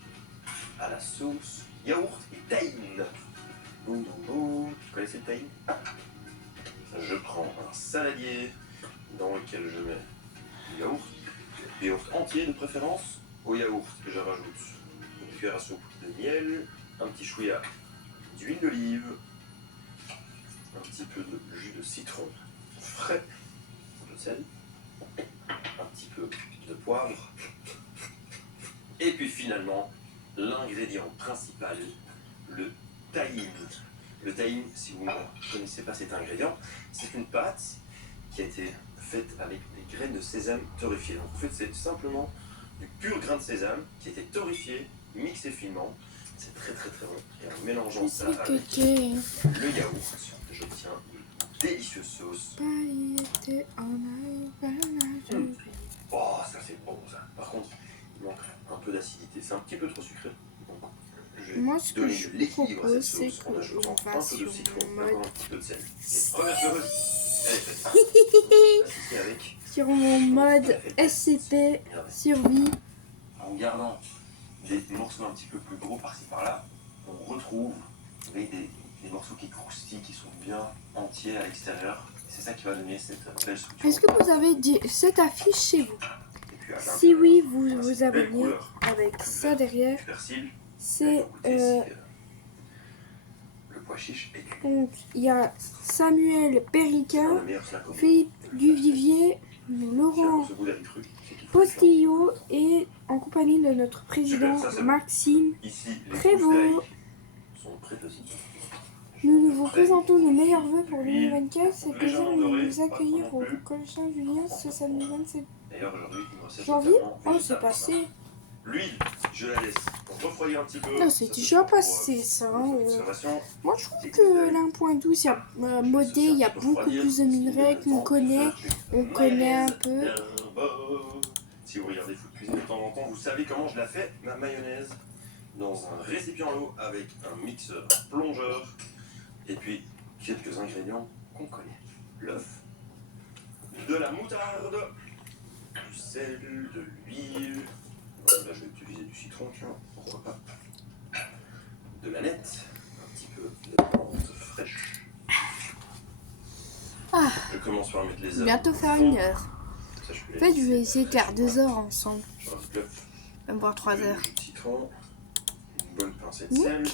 à la sauce yaourt et tahine. Boum boum boum. Vous connaissez le tahine? Je prends un saladier dans lequel je mets du yaourt entier de préférence. Au yaourt, je rajoute une cuillère à soupe de miel, un petit chouïa d'huile d'olive, un petit peu de jus de citron frais, de sel, un petit peu de poivre, et puis finalement l'ingrédient principal, le tahine. Le tahine, si vous ne connaissez pas cet ingrédient, c'est une pâte qui a été faite avec des graines de sésame torréfiées. Donc en fait, c'est simplement du pur grain de sésame qui a été torréfié, mixé finement. C'est très très très bon. Et en mélangeant ça avec le yaourt, j'obtiens une délicieuse sauce. Oh, ça c'est bon ça. Par contre, il manque un peu d'acidité. C'est un petit peu trop sucré. Moi, ce que je vous propose, c'est qu'on fasse sur mon mode... sur mon mode SCP survie. En gardant des morceaux un petit peu plus gros par-ci par-là, on retrouve des morceaux qui croustillent, qui sont bien entiers à l'extérieur. C'est ça qui va donner cette belle structure. Est-ce que vous avez cette affiche chez vous? Si oui, vous avez bien avec ça derrière. C'est le pois chiche et donc il y a Samuel Périquin, Philippe Duvivier, Laurent Postillot et en compagnie de notre président Maxime Prévost. Nous vous présentons nos meilleurs vœux pour 2024. C'est plaisir de nous accueillir au Collège Saint-Julien ce samedi 27 janvier. Oh, c'est passé. L'huile, je la laisse refroidir un petit peu. Non, c'est déjà passé ça. Moi, je trouve que l'1.12, il y a modé, il y a beaucoup plus de minerais qu'on connaît. On connaît un peu. Si vous regardez Food Cuisine de temps en temps, vous savez comment je la fais, ma mayonnaise, dans un récipient à eau avec un mixeur plongeur et puis quelques ingrédients qu'on connaît. L'œuf, de la moutarde, du sel, de l'huile. Là, je vais utiliser du citron, tiens, pourquoi pas. De la nette, un petit peu de menthe fraîche. Ah, je commence par mettre les œufs. Bientôt faire 1 heure. En fait, je vais essayer de faire 2 heures ensemble. Même voire 3 heures. Du citron, une bonne pincée de sel,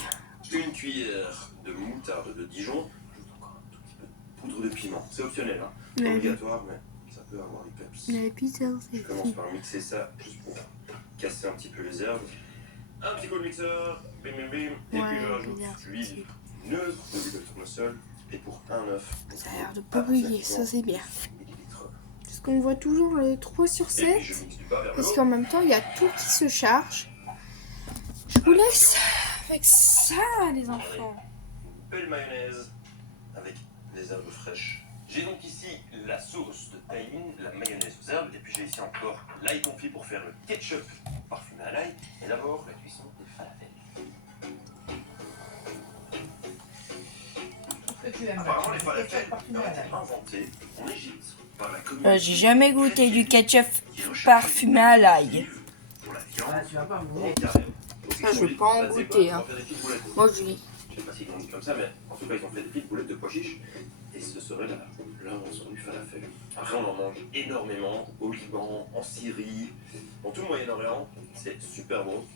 une cuillère de moutarde de Dijon, juste encore un tout petit peu de poudre de piment. C'est optionnel, hein. C'est obligatoire, mais ça peut avoir du peps. Je commence par mixer ça juste pour casser un petit peu les herbes. Un petit coup de mixeur, bim bim bim, et puis je rajoute l'huile neutre de l'huile de tournesol, et pour un œuf. Ça a l'air de pas brûler, ça c'est bien. Parce qu'on voit toujours le 3 sur 7, parce qu'en même temps il y a tout qui se charge. Je vous laisse avec ça les enfants. Une belle mayonnaise avec des herbes fraîches. J'ai donc ici la sauce de tahine, la mayonnaise aux herbes, et puis j'ai ici encore l'ail confit pour faire le ketchup parfumé à l'ail. Et d'abord, la cuisson des falafels. Apparemment, les falafels ont été inventés en Égypte par la communauté. J'ai jamais goûté du ketchup parfumé à l'ail. Pour la viande, Ça, je veux pas en goûter. Hein. Moi, je sais pas s'ils l'ont dit comme ça, mais en tout cas, ils ont fait des petites boulettes de pois chiches. Et ce serait l'invention du falafel. Après, on en mange énormément au Liban, en Syrie, dans tout le Moyen-Orient. C'est super bon.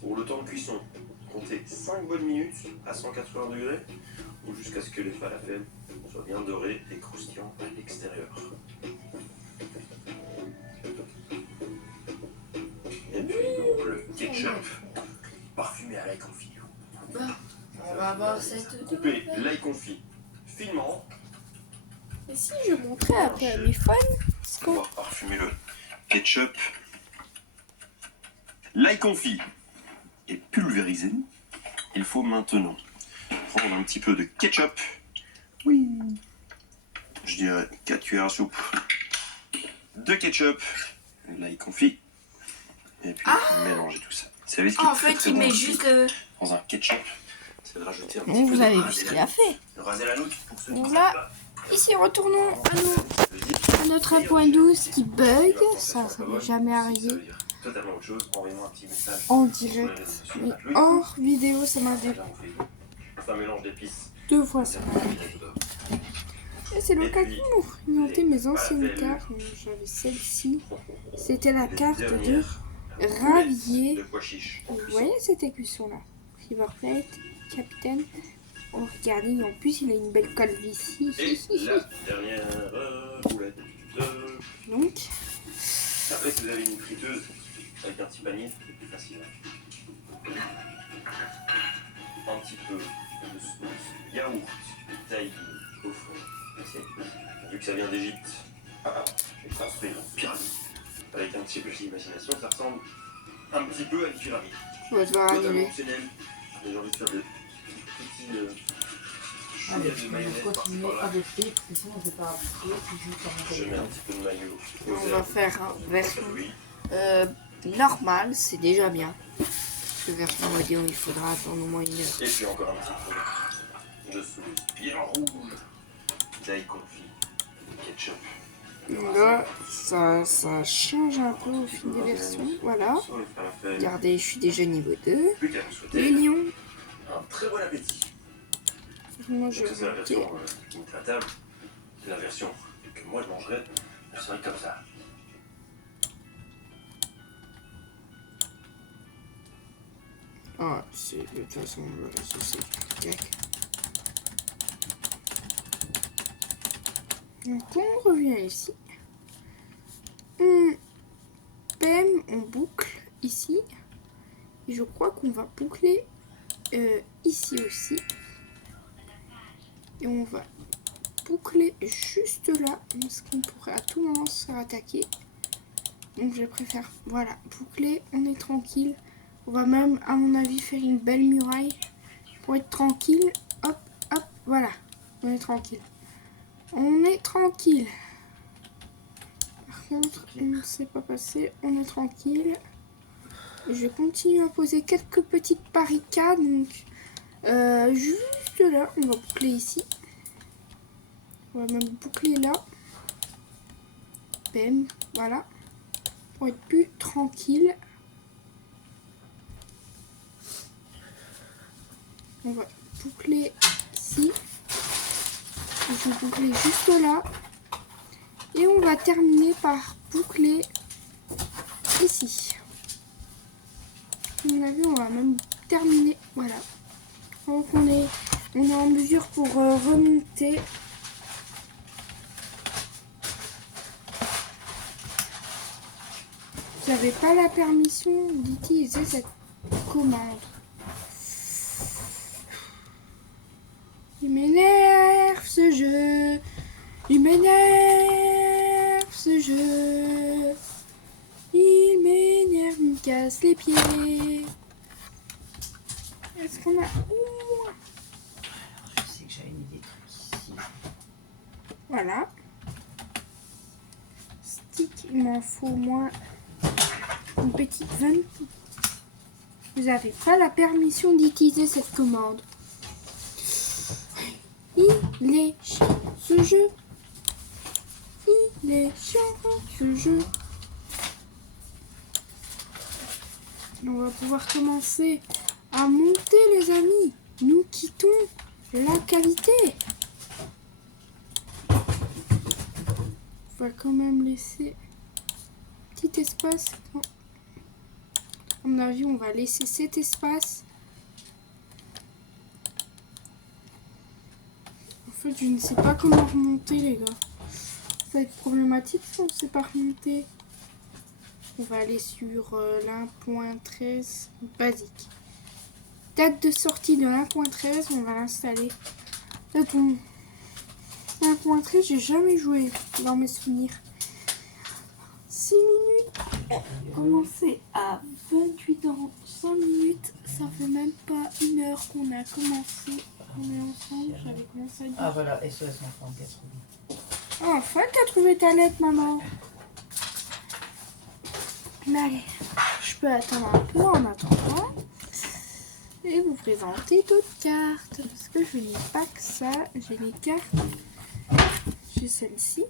Pour le temps de cuisson, comptez 5 bonnes minutes à 180 degrés ou jusqu'à ce que les falafels soient bien dorés et croustillants à l'extérieur. Et puis donc le ketchup parfumé à l'ail confit. On va voir cette... Coupez l'ail confit finement. Et si je montrais après à mes fans ce On va parfumer le ketchup. L'ail confit est pulvérisé. Il faut maintenant prendre un petit peu de ketchup. Oui. Je dirais 4 cuillères à soupe de ketchup. L'ail confit. Et puis mélanger tout ça. Vous savez ce qui est en fait, il met juste le... dans un ketchup, c'est de rajouter un petit Bon, peu vous de avez vu raser ce la qu'il a nouille. fait. De raser la nouille pour ceux qui ne Voilà. savent pas. Ici, retournons à notre 1.12 qui bug. Ça m'est jamais arrivé. Ça veut dire totalement autre chose. Envoyez-moi un petit message En sur les direct. réseaux sociaux. Mais Oui. hors vidéo, ça m'a Là, on fait c'est un mélange d'épices. 2 fois ça. Et c'est le cas pour présenter mes anciennes cartes. J'avais celle-ci. C'était la carte de Ravier. De pois chiches. Vous voyez cette écusson-là? River Plate, Capitaine. Oh, regardez, en plus, il a une belle calvitie. Et la dernière boulette de... Donc, Après, si vous avez une friteuse avec un petit panier, c'est plus facile. Un petit peu de sauce yaourt taillé au fond. Vu que ça vient d'Égypte, j'ai construit une pyramide. Avec un petit peu d'imagination, ça ressemble un petit peu à une pyramide. je vais devoir Totalement annuler. optionnel. J'ai envie de faire des petits Allez, chouillettes de mayonnaise on va continuer par-ci par-là. à voter, parce que sinon je vais pas appliquer, toujours par Je mets un petit peu de maillot. On va faire une version normale, c'est déjà bien. Parce que version audio, il faudra attendre au moins 1 heure. Et puis encore un petit peu de sauce bien rouge, d'ail confit, ketchup. Là, ça change un peu au fil des versions. Voilà. Sur les falafels. Regardez, je suis déjà niveau 2. Plus qu'à vous souhaiter Les lions. un très bon appétit. Moi, Donc je ça, c'est la vais version qui monte à la table. La version que moi je mangerais, elle serait comme ça. Ah, c'est de toute façon, le reste c'est cac. Donc on revient ici. On boucle ici. Et je crois qu'on va boucler ici aussi. Et on va boucler juste là. Parce qu'on pourrait à tout moment se faire attaquer. Donc je préfère, voilà, boucler, on est tranquille. On va même, à mon avis, faire une belle muraille pour être tranquille. Hop, hop, voilà. On est tranquille. On est tranquille. Par contre, on ne s'est pas passé. On est tranquille. Je vais continuer à poser quelques petites barricades. Donc, juste là, on va boucler ici. On va même boucler là. Bam, voilà. Pour être plus tranquille. On va boucler ici. Je vais boucler juste là. Et on va terminer par boucler ici. À mon avis, on va même terminer. Voilà. Donc on est en mesure pour remonter. Vous n'avez pas la permission d'utiliser cette commande. Il m'énerve ce jeu. Il m'énerve ce jeu. Il m'énerve, il me casse les pieds. Est-ce qu'on a... Ouh. Je sais que j'avais mis des trucs ici. Voilà. Stick, il m'en faut au moins une petite 20. Vous n'avez pas la permission d'utiliser cette commande. Il est chiant ce jeu. Il est chiant ce jeu. On va pouvoir commencer à monter les amis. Nous quittons la cavité. On va quand même laisser petit espace. À mon avis, on va laisser cet espace. En fait, je ne sais pas comment remonter, les gars. Ça va être problématique si on ne sait pas remonter. On va aller sur l'1.13 basique. Date de sortie de 1.13, on va l'installer. 1.13, j'ai jamais joué dans mes souvenirs. 6 minutes. Commencer à 28 ans, 5 minutes. Ça fait même pas 1 heure qu'on a commencé. On est ensemble, j'avais commencé à dire. Ah voilà, SOS enfant 80. Oh, enfin, t'as trouvé ta lettre, maman. Mais allez, je peux attendre un peu en attendant. Et vous présenter d'autres cartes. Parce que je n'ai pas que ça. J'ai les cartes. J'ai celle-ci.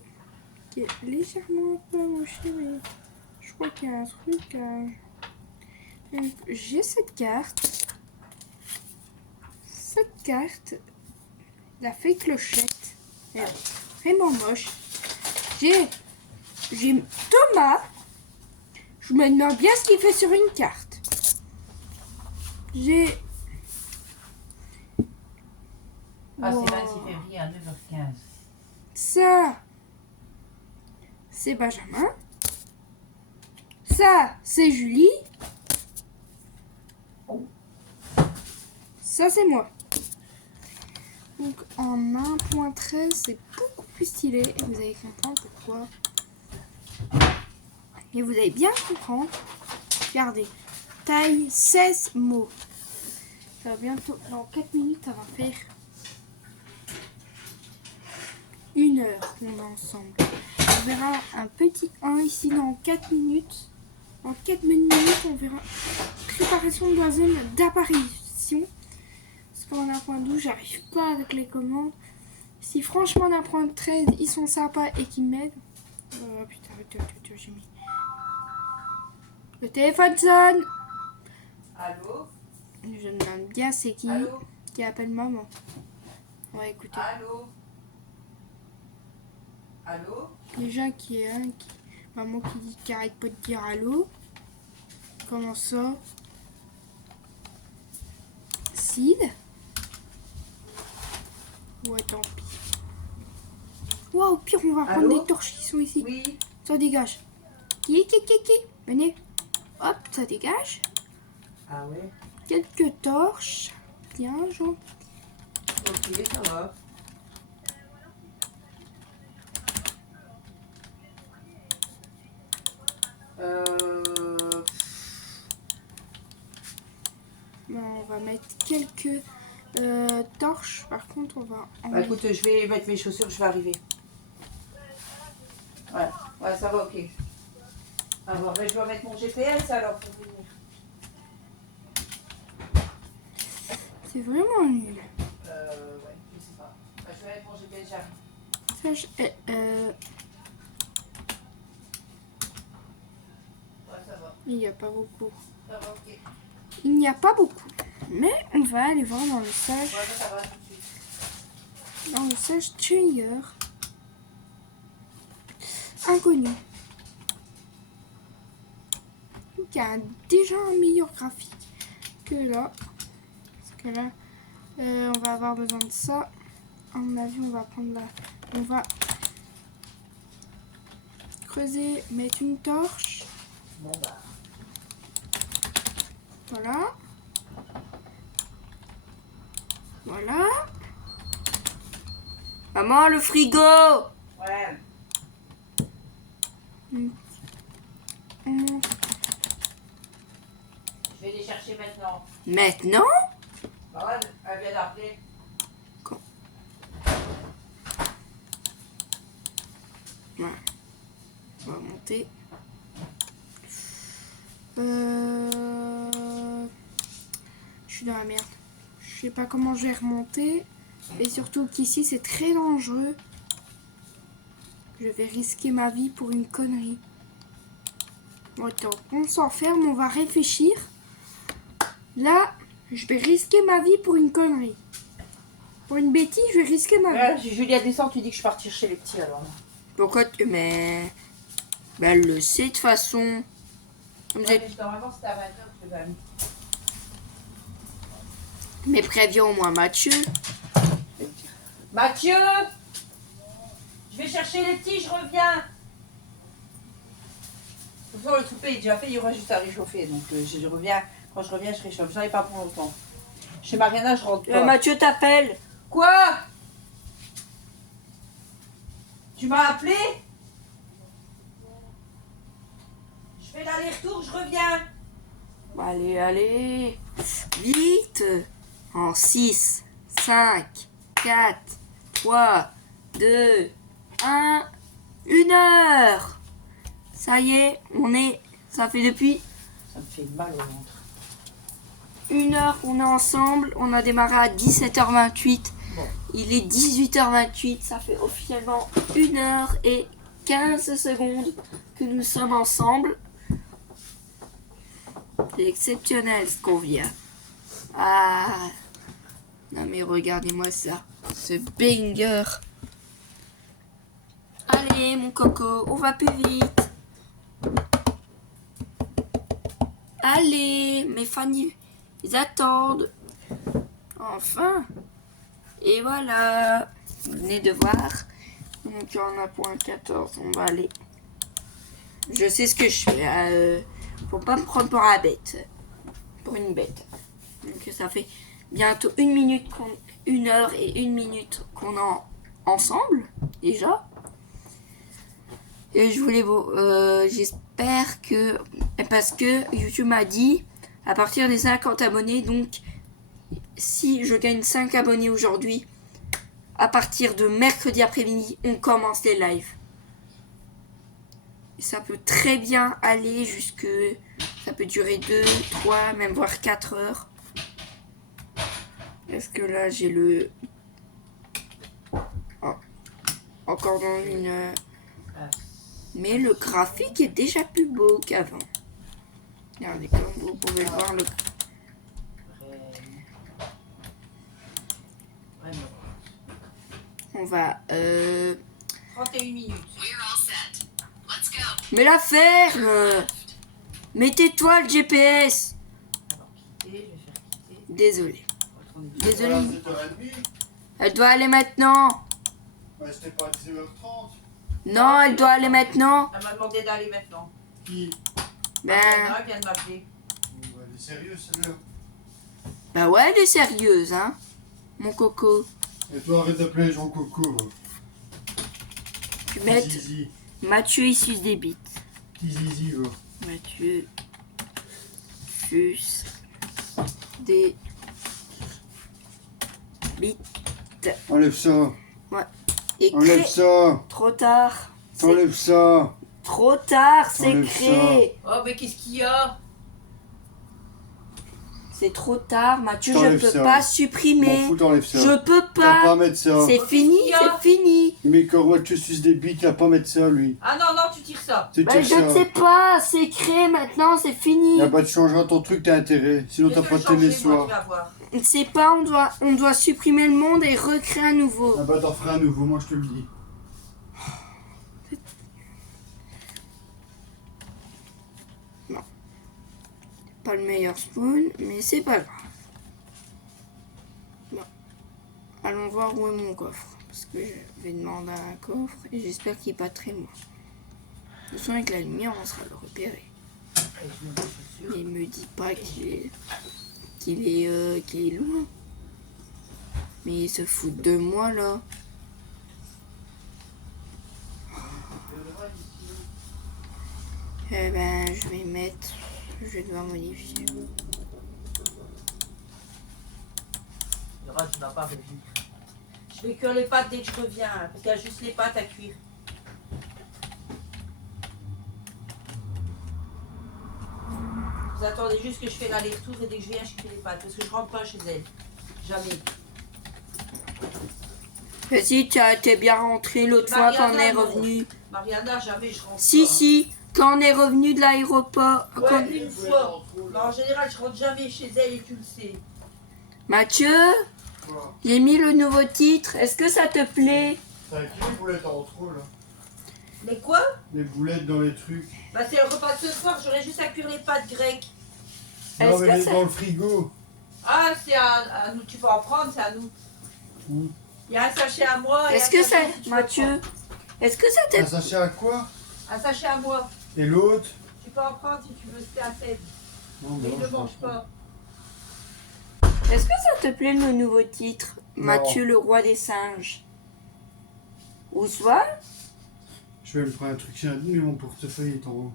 Qui est légèrement un peu amochée. Mais je crois qu'il y a un truc. Donc, j'ai cette carte. Cette carte. La fée clochette. Elle est vraiment moche. J'ai Thomas. Je me demande bien ce qu'il fait sur une carte. J'ai... Ah, c'est 26 février à 9h15. Ça, c'est Benjamin. Ça, c'est Julie. Ça, c'est moi. Donc, en 1.13, c'est beaucoup plus stylé. Et vous allez comprendre pourquoi. Et vous allez bien comprendre. Regardez. Taille 16 mots. Ça va bientôt... Dans 4 minutes, ça va faire 1 heure qu'on est ensemble. On verra un petit 1 ici dans 4 minutes. En 4 minutes, on verra préparation de la zone d'apparition. Parce qu'en 1.12, j'arrive pas avec les commandes. Si franchement, en 1.13, ils sont sympas et qu'ils m'aident. Putain, j'ai mis... Le téléphone sonne. Allô? Je me demande bien c'est qui appelle maman. On va écouter. Allô? Allô? Déjà qui est un maman qui dit qu'il arrête pas de dire allô. Comment ça? Sid? Ouais, tant pis. Wow, au pire, on va prendre des torches qui sont ici. Oui. Ça dégage. Qui? Venez. Hop, ça dégage. Ah ouais? Quelques torches. Bien, gentil. Ok, ça va. Bon, on va mettre quelques torches. Par contre, on va... Bah, écoute, je vais mettre mes chaussures, je vais arriver. Ouais, ça va, ok. Ah bon, ben, je vais mettre mon GPS alors pour venir. C'est vraiment nul. Ouais, je sais pas. Bah, je vais mettre mon GPS, j'arrive. Ça, Ouais, ça va. il n'y a pas beaucoup. Ça va, ok. Il n'y a pas beaucoup. Mais on va aller voir dans le sage. Ouais, ça va tout de suite. Dans le sage Treyer. Inconnu. Qui a déjà un meilleur graphique que là. Parce que là, on va avoir besoin de ça. À mon avis, on va prendre là. On va creuser, mettre une torche. Bon bah. Voilà. Voilà. Maman, le frigo! Ouais. Je vais les chercher maintenant. Maintenant? Bah ouais, elle vient d'appeler. Quand? Voilà. On va monter. Je suis dans la merde. Je sais pas comment je vais remonter. Et surtout qu'ici c'est très dangereux. Je vais risquer ma vie pour une connerie. Bon, attends, on s'enferme, on va réfléchir. Là, Je vais risquer ma vie pour une connerie. Pour une bêtise, je vais risquer ma vie. Ouais, Julia descend, tu dis que je partir chez les petits alors. Pourquoi tu... Mais... Ben, elle le sait de toute façon. Vous Ouais, êtes... mais normalement c'était à 20h que je vais aller. Mais préviens au moins Mathieu. Mathieu! Je vais chercher les petits, je reviens. De toute façon, le souper est déjà fait, il y aura juste à réchauffer. Donc je reviens, quand je reviens, je réchauffe. J'en ai pas pour longtemps. Chez Mariana, je rentre pas. Mathieu t'appelle. Quoi? Tu m'as appelé? Je fais l'aller-retour, je reviens. Allez, allez. Vite. En 6, 5, 4, 3, 2, 1. 1 heure. Ça y est, on est... Ça fait depuis... Ça me fait mal au ventre. 1 heure qu'on est ensemble. On a démarré à 17h28. Bon. Il est 18h28. Ça fait officiellement 1 heure et 15 secondes que nous sommes ensemble. C'est exceptionnel ce qu'on vient. Ah. Non mais regardez-moi ça. Ce banger. Allez mon coco, on va plus vite. Allez, mes fans, ils attendent. Enfin. Et voilà. Vous venez de voir. Donc on a point 14, on va aller. Je sais ce que je fais. Faut pas me prendre pour la bête. Pour une bête. Donc ça fait bientôt 1 minute, 1 heure et 1 minute qu'on est ensemble déjà. Et je voulais vous... j'espère que... Parce que YouTube m'a dit, à partir des 50 abonnés, donc si je gagne 5 abonnés aujourd'hui, à partir de mercredi après-midi, on commence les lives. Et ça peut très bien aller jusque... Ça peut durer 2, 3, même voire 4 heures. Est-ce que là, j'ai le... Oh. Encore dans une... Mais le graphique est déjà plus beau qu'avant. Regardez, comme vous pouvez voir le... On va... 31 minutes. Mais la ferme. Mettez-toi le GPS. Désolé. Désolé. Elle doit aller maintenant. C'était pas à 19h30. Non, elle doit aller maintenant. Elle m'a demandé d'aller maintenant. Qui? Ben... Elle vient de m'appeler. Elle est sérieuse celle-là. Bah ouais, elle est sérieuse, hein. Mon coco. Et toi arrête d'appeler Jean Coco. Tu mets... Mathieu, il suce des bites. Petit zizi, va. Mathieu suce des bites. Enlève ça. Ouais. Et enlève ça. Trop tard. Enlève ça. Trop tard, c'est Enlève créé. Oh, mais qu'est-ce qu'il y a? C'est trop tard, Mathieu, je T'enlèves peux ça. pas supprimer. M'en fous, t'enlèves ça. Je peux T'as pas à pas. mettre ça. C'est fini, c'est fini. Mais quand Mathieu suce des bites, t'as pas à mettre ça, lui. Ah non, non, tu tires ça. Tu Bah, tires je ne ça. sais pas, c'est créé maintenant, c'est fini. Y'a pas de changera ton truc, t'as intérêt. Sinon t'as pas de télé ce soir. C'est pas, on doit supprimer le monde et recréer un nouveau. Ah bah t'en ferai un nouveau, moi je te le dis. Non. Pas le meilleur spoon, mais c'est pas grave. Bon. Allons voir où est mon coffre. Parce que je vais demander un coffre et j'espère qu'il n'est pas très loin. De toute façon, avec la lumière, on sera le repérer. Il me dit pas qu'il est loin. Mais il se fout de moi là. Eh ben, je vais mettre. Je vais devoir modifier. Tu n'as pas revu. Je vais cuire les pâtes dès que je reviens, hein, parce qu'il y a juste les pâtes à cuire. Vous attendez juste que je fais l'aller-retour et dès que je viens, je cuis les pâtes, parce que je rentre pas chez elle. Jamais. Mais si, t'es bien rentré l'autre fois quand on est revenu. Mariana, jamais je rentre Si, pas. si, quand on est revenu de l'aéroport. Ouais, quand- une fois. Mais en général, je rentre jamais chez elle et tu le sais. Mathieu, Quoi? j'ai mis le nouveau titre. Est-ce que ça te plaît? T'as qui les boulettes en trop là? Mais quoi? Les boulettes dans les trucs. Bah c'est le repas de ce soir, j'aurais juste à cuire les pâtes grecques. Non, Est-ce mais que les ça- dans le frigo. Ah, c'est à nous, tu peux en prendre, c'est à nous. Mmh. Il y a un sachet à moi. et Est-ce un que ça... sachet si tu veux Mathieu, prendre. est-ce que ça Un te... sachet à quoi? Un sachet à moi. Et l'autre? Tu peux en prendre si tu veux, c'était à Seb. Non, Mais non, il ne je mange comprends. pas. Est-ce que ça te plaît le nouveau titre? Non. Mathieu le roi des singes. Ou soit... Je vais me prendre un truc chez Nadine, mais mon portefeuille est en haut.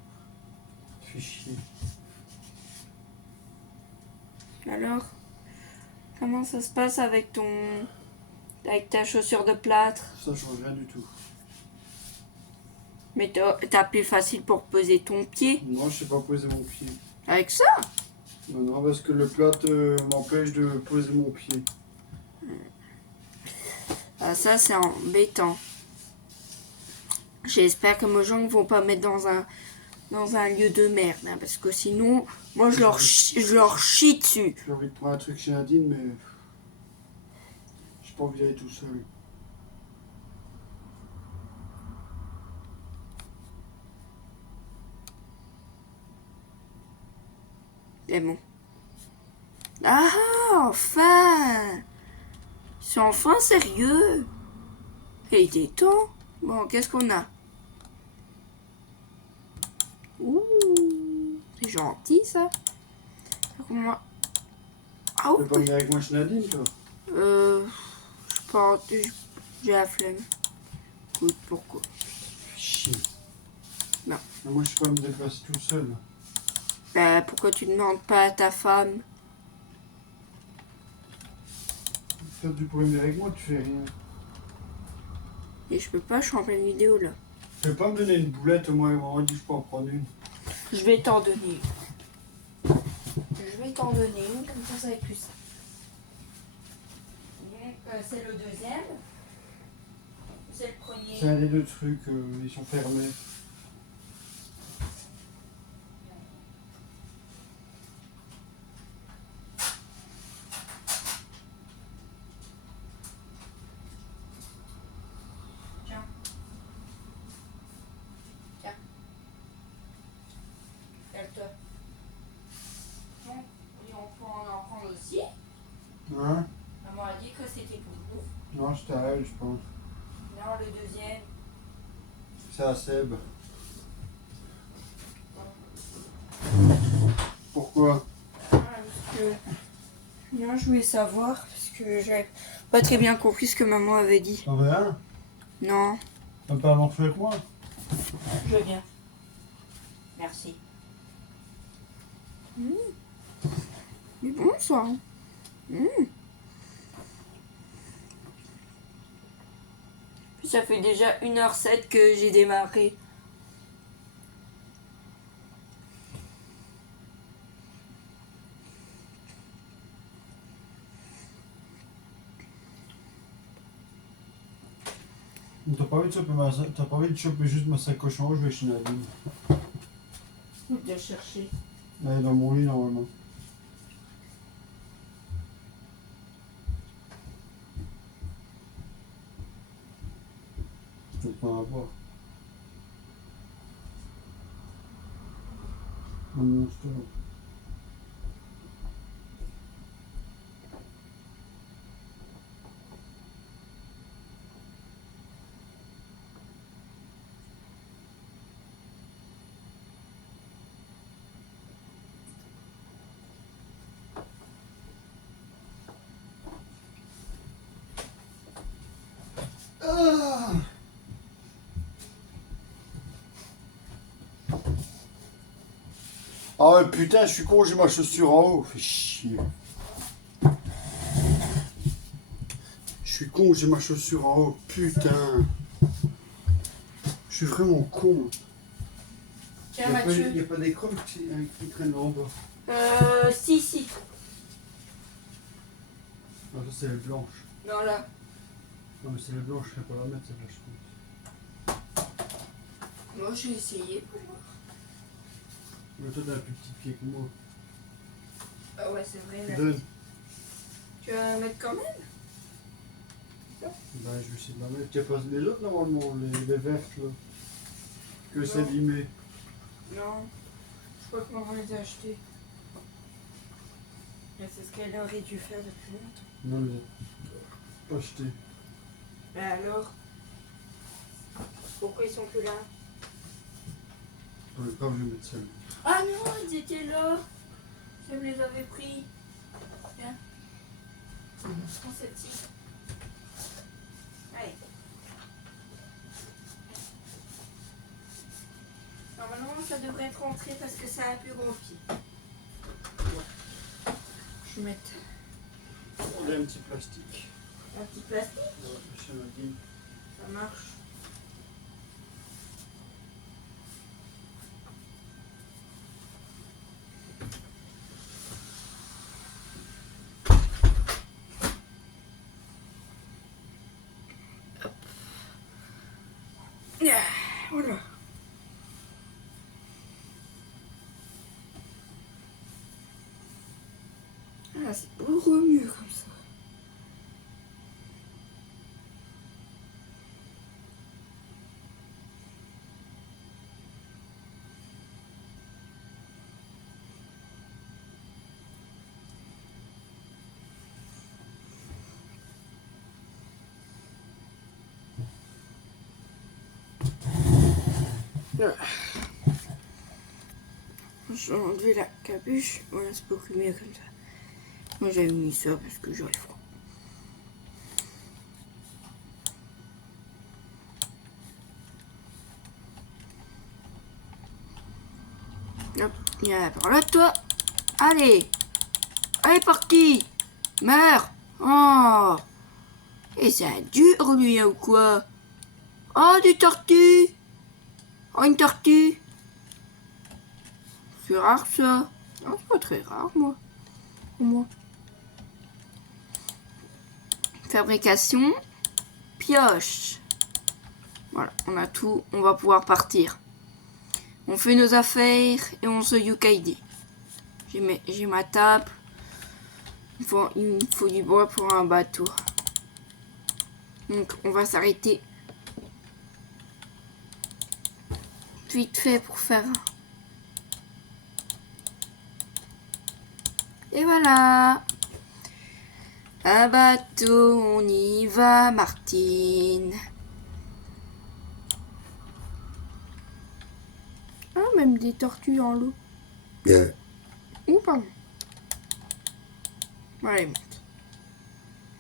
Fais chier. Alors, comment ça se passe avec ton... avec ta chaussure de plâtre? Ça change rien du tout. Mais t'as plus facile pour poser ton pied. Moi, je sais pas poser mon pied. Avec ça? Non, non, parce que le plat m'empêche de poser mon pied. Ah, ça, c'est embêtant. J'espère que mes gens ne vont pas mettre dans un lieu de merde. Hein, parce que sinon, moi, je leur chie dessus. J'ai envie de prendre un truc chez Nadine, mais... j'ai pas envie d'aller tout seul. C'est bon. Ah, enfin! C'est enfin sérieux. Et il est temps. Bon, qu'est-ce qu'on a? Ouh, c'est gentil ça. Moi. Ah, Tu veux pas venir avec moi chez Nadine, toi? je pense, j'ai la flemme. Écoute, pourquoi? Chier. Non. Mais moi, je sais pas me déplacer tout seul. Bah, pourquoi tu demandes pas à ta femme? Toi, tu pourrais venir avec moi, tu fais rien. Et je peux pas, je suis en pleine vidéo là. Tu veux pas me donner une boulette, moi, on m'a dit que je peux en prendre une. Je vais t'en donner une. Je vais t'en donner une, comme ça, ça va être plus simple. C'est le deuxième. C'est le premier. C'est un des deux trucs, ils sont fermés. Tiens. Tiens. Cale-toi. Bon, oui, on peut en prendre aussi. Hein? Maman a dit que c'était pour vous. Non, c'était à elle, je pense. Non, le deuxième. C'est à Seb. Pourquoi? Parce que... Non, je voulais savoir, parce que j'avais pas très bien compris ce que maman avait dit. T'en veux un? Non, T'as pas avant fait avec moi? je veux bien. Merci. Mais bon, ça. Puis ça fait déjà 1h07 que j'ai démarré. T'as pas envie de choper juste ma sacoche en haut, je vais chez Nadine. De chercher. Elle est dans mon lit normalement. Je peux pas en avoir. Un monstre. Ah ouais, putain, je suis con, j'ai ma chaussure en haut. Fais chier. Je suis con, j'ai ma chaussure en haut. Putain. Je suis vraiment con. Tiens, Mathieu. Il n'y a pas des crumbs qui traînent en bas. Si. Ah, ça, c'est la blanche. Non, là. Non, mais c'est la blanche, je ne vais pas la mettre, celle-là, je pense. Moi, j'ai essayé. Mais toi, t'as un plus petit pied que moi. Ah ouais, c'est vrai. Là. Donne. Tu vas la mettre quand même? Ben, je vais essayer de la mettre. Tu as pas les autres normalement, les vertes là. Que c'est limé. Non. Je crois que maman les a achetés. Mais c'est ce qu'elle aurait dû faire depuis longtemps. Non, mais pas acheté. Mais alors? Pourquoi ils sont plus là? Dans le cas où je vais mettre celle. Ah non, ils étaient là. Je me les avais pris. Viens. Prends celle-ci. Allez. Normalement, ça devrait être rentré parce que ça a un plus gros pied. Je vais mettre On a un petit plastique. un petit plastique. Ouais, chez Nadine. Ça marche. Voilà. Ah, c'est beaucoup mieux comme ça. Je vais enlever la capuche. Voilà, c'est beaucoup mieux comme ça. Moi j'avais mis ça parce que j'aurais froid. Hop, viens par là toi. Allez. Allez parti. Meurs. Oh. Et c'est un dur lui ou quoi? Oh des tortues. Oh une tortue. C'est rare ça. Non, c'est pas très rare moi. Pour moi. Fabrication. Pioche. Voilà, on a tout. On va pouvoir partir. On fait nos affaires et on se yukaide. J'ai ma table. Il me faut du bois pour un bateau. Donc on va s'arrêter vite fait pour faire un. Et voilà. Un bateau, on y va, Martine. Ah, même des tortues dans l'eau. Oh, pardon. Allez, monte.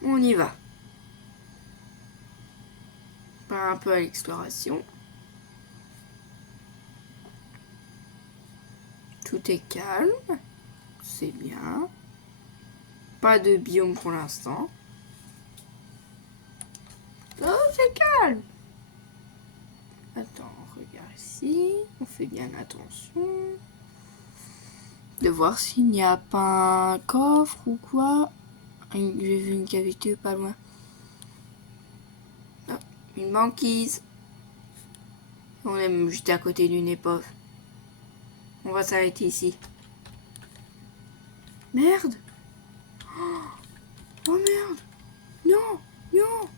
On y va. On part un peu à l'exploration. Tout est calme. C'est bien. Pas de biome pour l'instant. Oh, c'est calme. Attends, on regarde ici. On fait bien attention. De voir s'il n'y a pas un coffre ou quoi. J'ai vu une cavité pas loin. Oh, une banquise. On est même juste à côté d'une épave. On va s'arrêter ici. Merde. Oh merde. Non, non.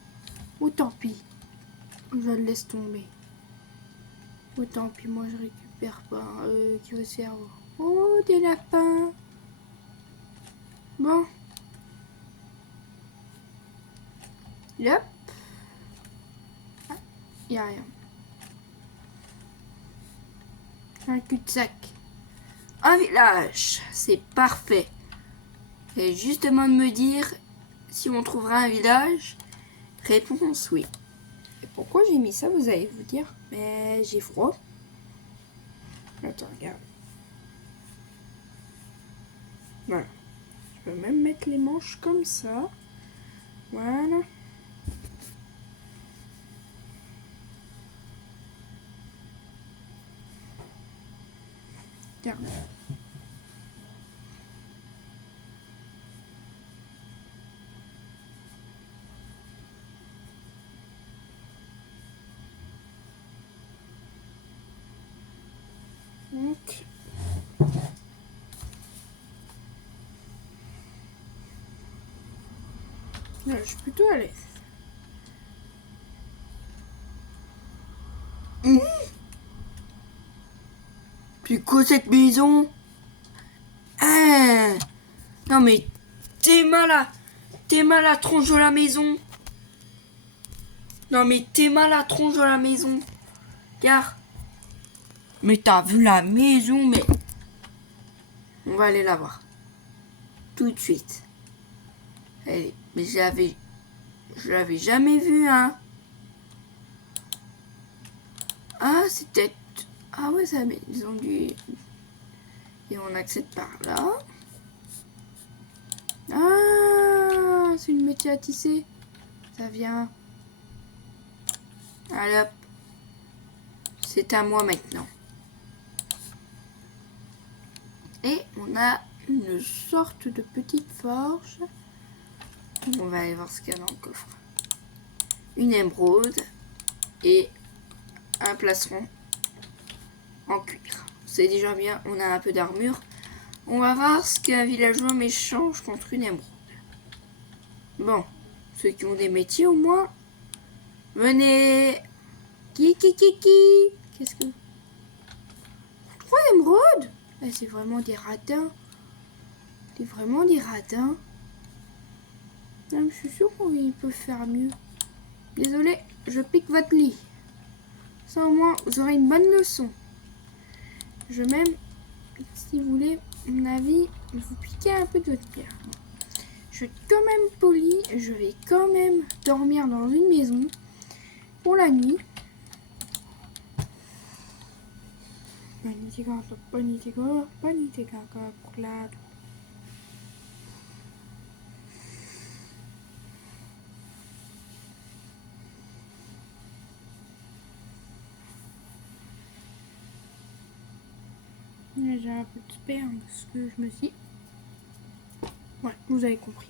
Oh tant pis. Je le laisse tomber. Oh tant pis, moi je récupère pas. Qui va servir. Oh des lapins. Bon. Hop. Ah, y a rien. Un cul-de-sac. Un village. C'est parfait. Et justement de me dire si on trouvera un village. Réponse oui. Et pourquoi j'ai mis ça, vous allez vous dire? Mais j'ai froid. Attends, regarde. Voilà. Je peux même mettre les manches comme ça. Voilà. Regarde. Donc, Là, je suis plutôt à l'aise. C'est quoi cette maison? Ah, non mais t'es malade. T'es mal à tronche de la maison. Non mais t'es mal à tronche de la maison. Regarde. Mais t'as vu la maison, mais... On va aller la voir. Tout de suite. Allez, mais je l'avais jamais vue, hein. Ah, c'est peut-être... Ah ouais, ça, mais ils ont dû... Et on accède par là. Ah, c'est une métier à tisser. Ça vient. Allez hop. C'est à moi maintenant. Et on a une sorte de petite forge. On va aller voir ce qu'il y a dans le coffre. Une émeraude et un plastron en cuir. C'est déjà bien, on a un peu d'armure. On va voir ce qu'un villageois m'échange contre une émeraude. Bon, ceux qui ont des métiers au moins, venez. Qui Qu'est-ce que... 3 émeraudes? C'est vraiment des radins. C'est vraiment des radins. Non, je suis sûre qu'ils peuvent faire mieux. Désolé, je pique votre lit. Ça au moins, vous aurez une bonne leçon. Je même, si vous voulez mon avis, vous piquez un peu de votre pierre. Je suis quand même poli, je vais quand même dormir dans une maison pour la nuit. J'ai un peu de sperme parce que je me suis... Ouais, vous avez compris.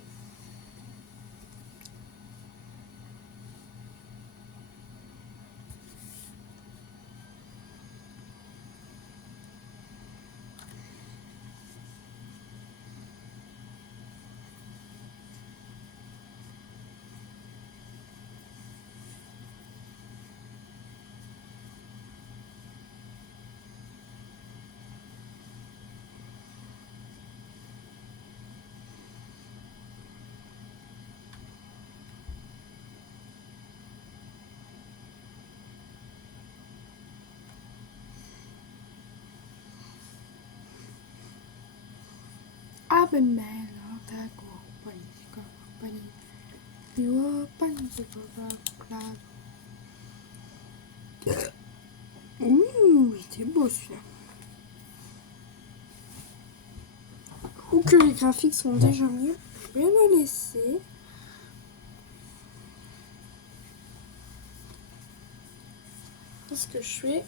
Ouh, c'est beau celui-là. Ou que les graphiques sont déjà mieux, je vais le laisser. Qu'est-ce que je fais?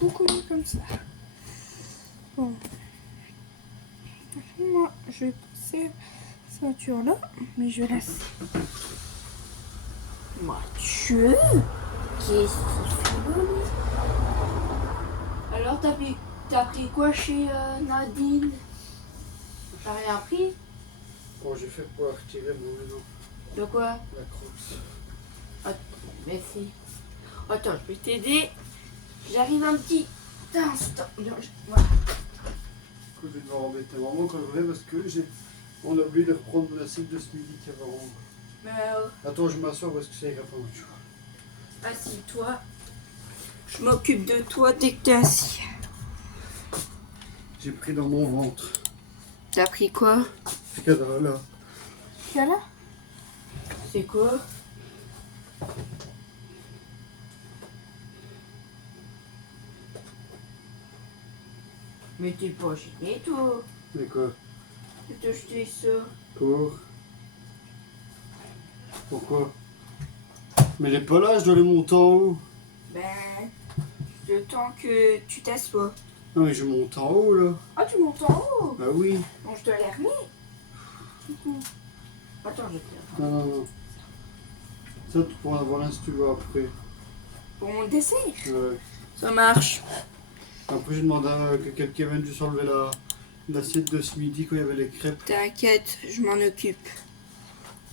Beaucoup mieux comme ça. Bon. Moi, je vais passer cette ceinture là, mais je laisse. Mathieu, qu'est-ce qu'il fait là? Alors, t'as pris quoi chez Nadine? T'as rien pris? Bon, j'ai fait pour retirer mon vélo. De quoi? La crosse. Attends, merci. Attends, je vais t'aider. J'arrive un petit instant. Voilà. Je vais devoir embêter maman quand je vais parce que on a oublié de reprendre la cible de ce midi qu'il y avait avant. Mais Attends, je m'assois parce que ça ira pas autre chose. assis-toi. Je m'occupe de toi dès que t'es assis. J'ai pris dans mon ventre. T'as pris quoi? Ce cadavre là. qu'il y a là? C'est quoi? Mais t'es pas gêné, toi? Mais quoi? De t'acheter ça? Pourquoi? Mais elle est pas là, je dois les monter en haut. Ben, le temps que tu t'assois. Non mais je monte en haut là. Ah, tu montes en haut? Bah oui. Bon, je dois les remettre. Attends, je vais te Non, non, non. Ça, tu pourras en avoir un si tu veux après. Pour mon dessert? Ouais. Ça marche. Après, j'ai demandé que quelqu'un vienne juste enlever l'assiette de ce midi quand il y avait les crêpes. T'inquiète, je m'en occupe.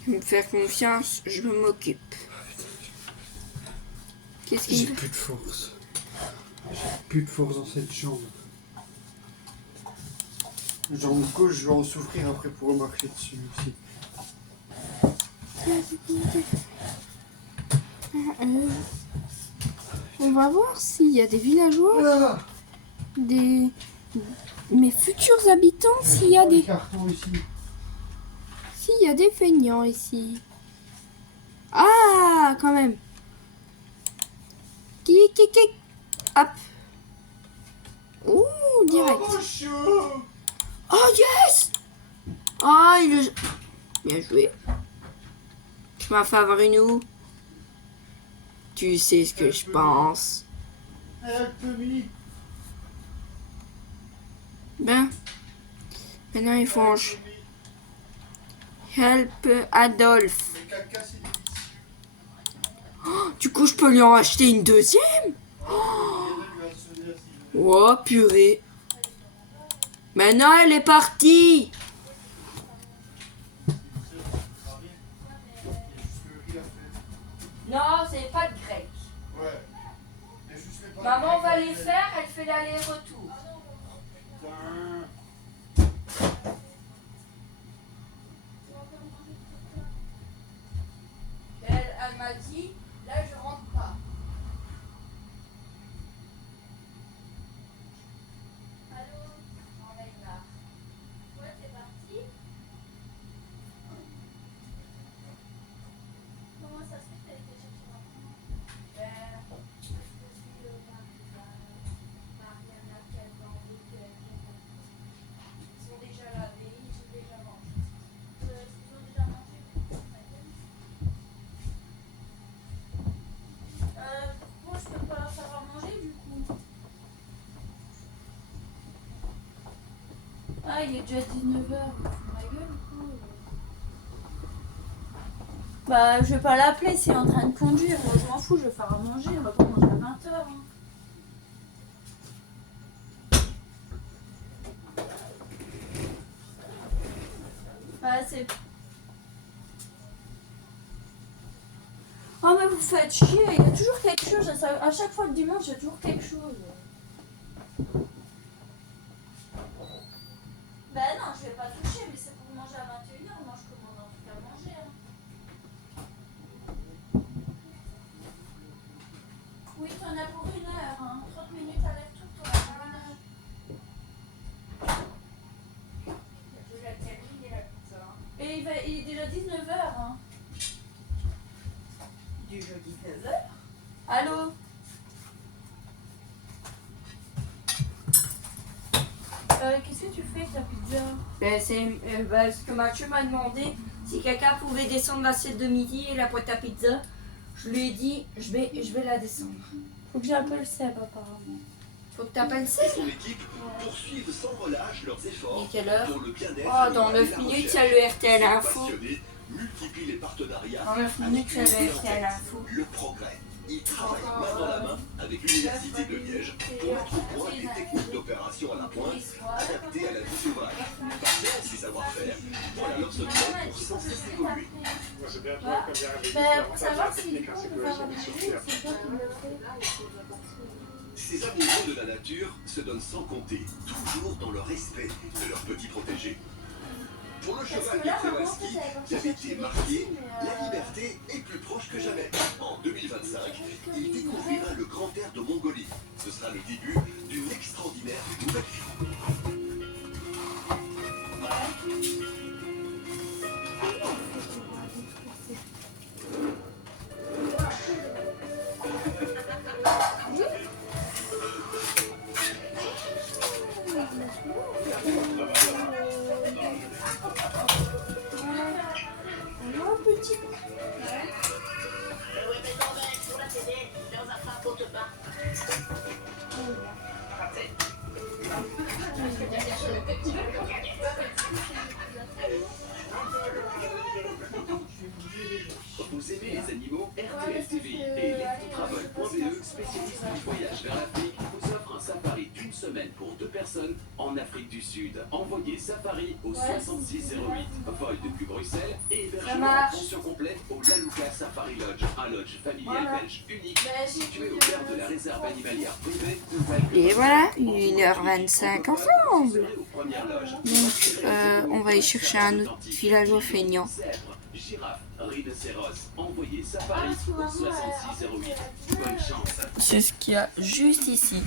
Tu me faire confiance, je m'occupe. Qu'est-ce J'ai qu'il plus de force. J'ai plus de force dans cette jambe. Jambe gauche, je vais en souffrir après pour remarcher dessus aussi. On va voir s'il y a des villageois, mes futurs habitants, s'il y a des cartons ici. S'il y a des feignants ici. Ah, quand même. Hop. Ouh, direct. Oh yes. Ah, il est... Bien joué. Tu m'as fait avoir une où? Tu sais ce que je pense. Ben, maintenant il faut Help Adolphe. Oh, du coup, je peux lui en acheter une deuxième? Oh, purée. Maintenant, elle est partie. Non, c'est pas de grec. Maman va les faire, elle fait l'aller-retour. Elle m'a dit, là je rentre pas. Allô? On est là. Ouais, t'es parti? Comment ça se fait que t'as été chercher maintenant? Je suis Mariana, Calvan, ils sont déjà lavés, ils ont déjà mangé. Ils ont déjà mangé? Moi, je peux pas leur faire à manger du coup. Ah, il est déjà 19h. Ma gueule ou quoi? Bah, je vais pas l'appeler s'il est en train de conduire. Moi, je m'en fous, je vais faire à manger. On va pas manger à 20h. Hein. Bah, c'est... Oh mais vous faites chier, il y a toujours quelque chose, à chaque fois le dimanche il y a toujours quelque chose. Bah non, je vais pas toucher, mais c'est pour manger à 21h, moi je commande un truc à manger. Hein. Oui, t'en as pour 1 heure, hein. 30 minutes à l'air tout, t'en as pour 1 heure. Je vais la terminer la pizza. Et il est déjà 19h. Hein. Du jeudi 16h. Allô? Qu'est-ce que tu fais avec ta pizza? Ben c'est ce que Mathieu m'a demandé, si quelqu'un pouvait descendre l'assiette de midi et la boîte à pizza. Je lui ai dit, je vais la descendre. Faut que j'appelle Seb apparemment. Faut que t'appelles Seb? Son équipe poursuivent sans relâche leurs efforts Et quelle heure? pour le bien-être. Oh, dans 9 minutes, il y a le RTL Info. Multiplie les partenariats. Dans 9 minutes, il y a le RTL Info. Le progrès. Ils travaillent main dans la main avec l'Université de Liège pour mettre au point des techniques d'opération à la pointe adaptées à la vie sauvage. Patience et savoir-faire, voilà leur secret pour sans cesse évoluer. Pour savoir si du coup on peut faire un c'est toi qui le fais. Ces amoureux de la nature se donnent sans compter, toujours dans le respect de leurs petits protégés. Pour le chevalier Przewalski, qui avait été marqué, la liberté est plus proche que jamais. En 2025, il découvrira le grand air de Mongolie. Ce sera le début d'une extraordinaire nouvelle vie. Vous aimez les animaux? RTL TV et Electrotravel.be, spécialiste du voyage vers l'Afrique, vous offre un safari d'une semaine pour 2 personnes en Afrique du Sud. Envoyez Safari au 6608, vol depuis Bruxelles et hébergement en pension complète au Lalouka Safari Lodge, un lodge familial belge unique situé au cœur de la réserve animalière privée. Et voilà, 1h25 ensemble. Donc, on va aller chercher un autre villageois feignant. Girafe, rhinocéros, envoyez Safari au 6608. Bonne chance. C'est ce qu'il y a juste ici.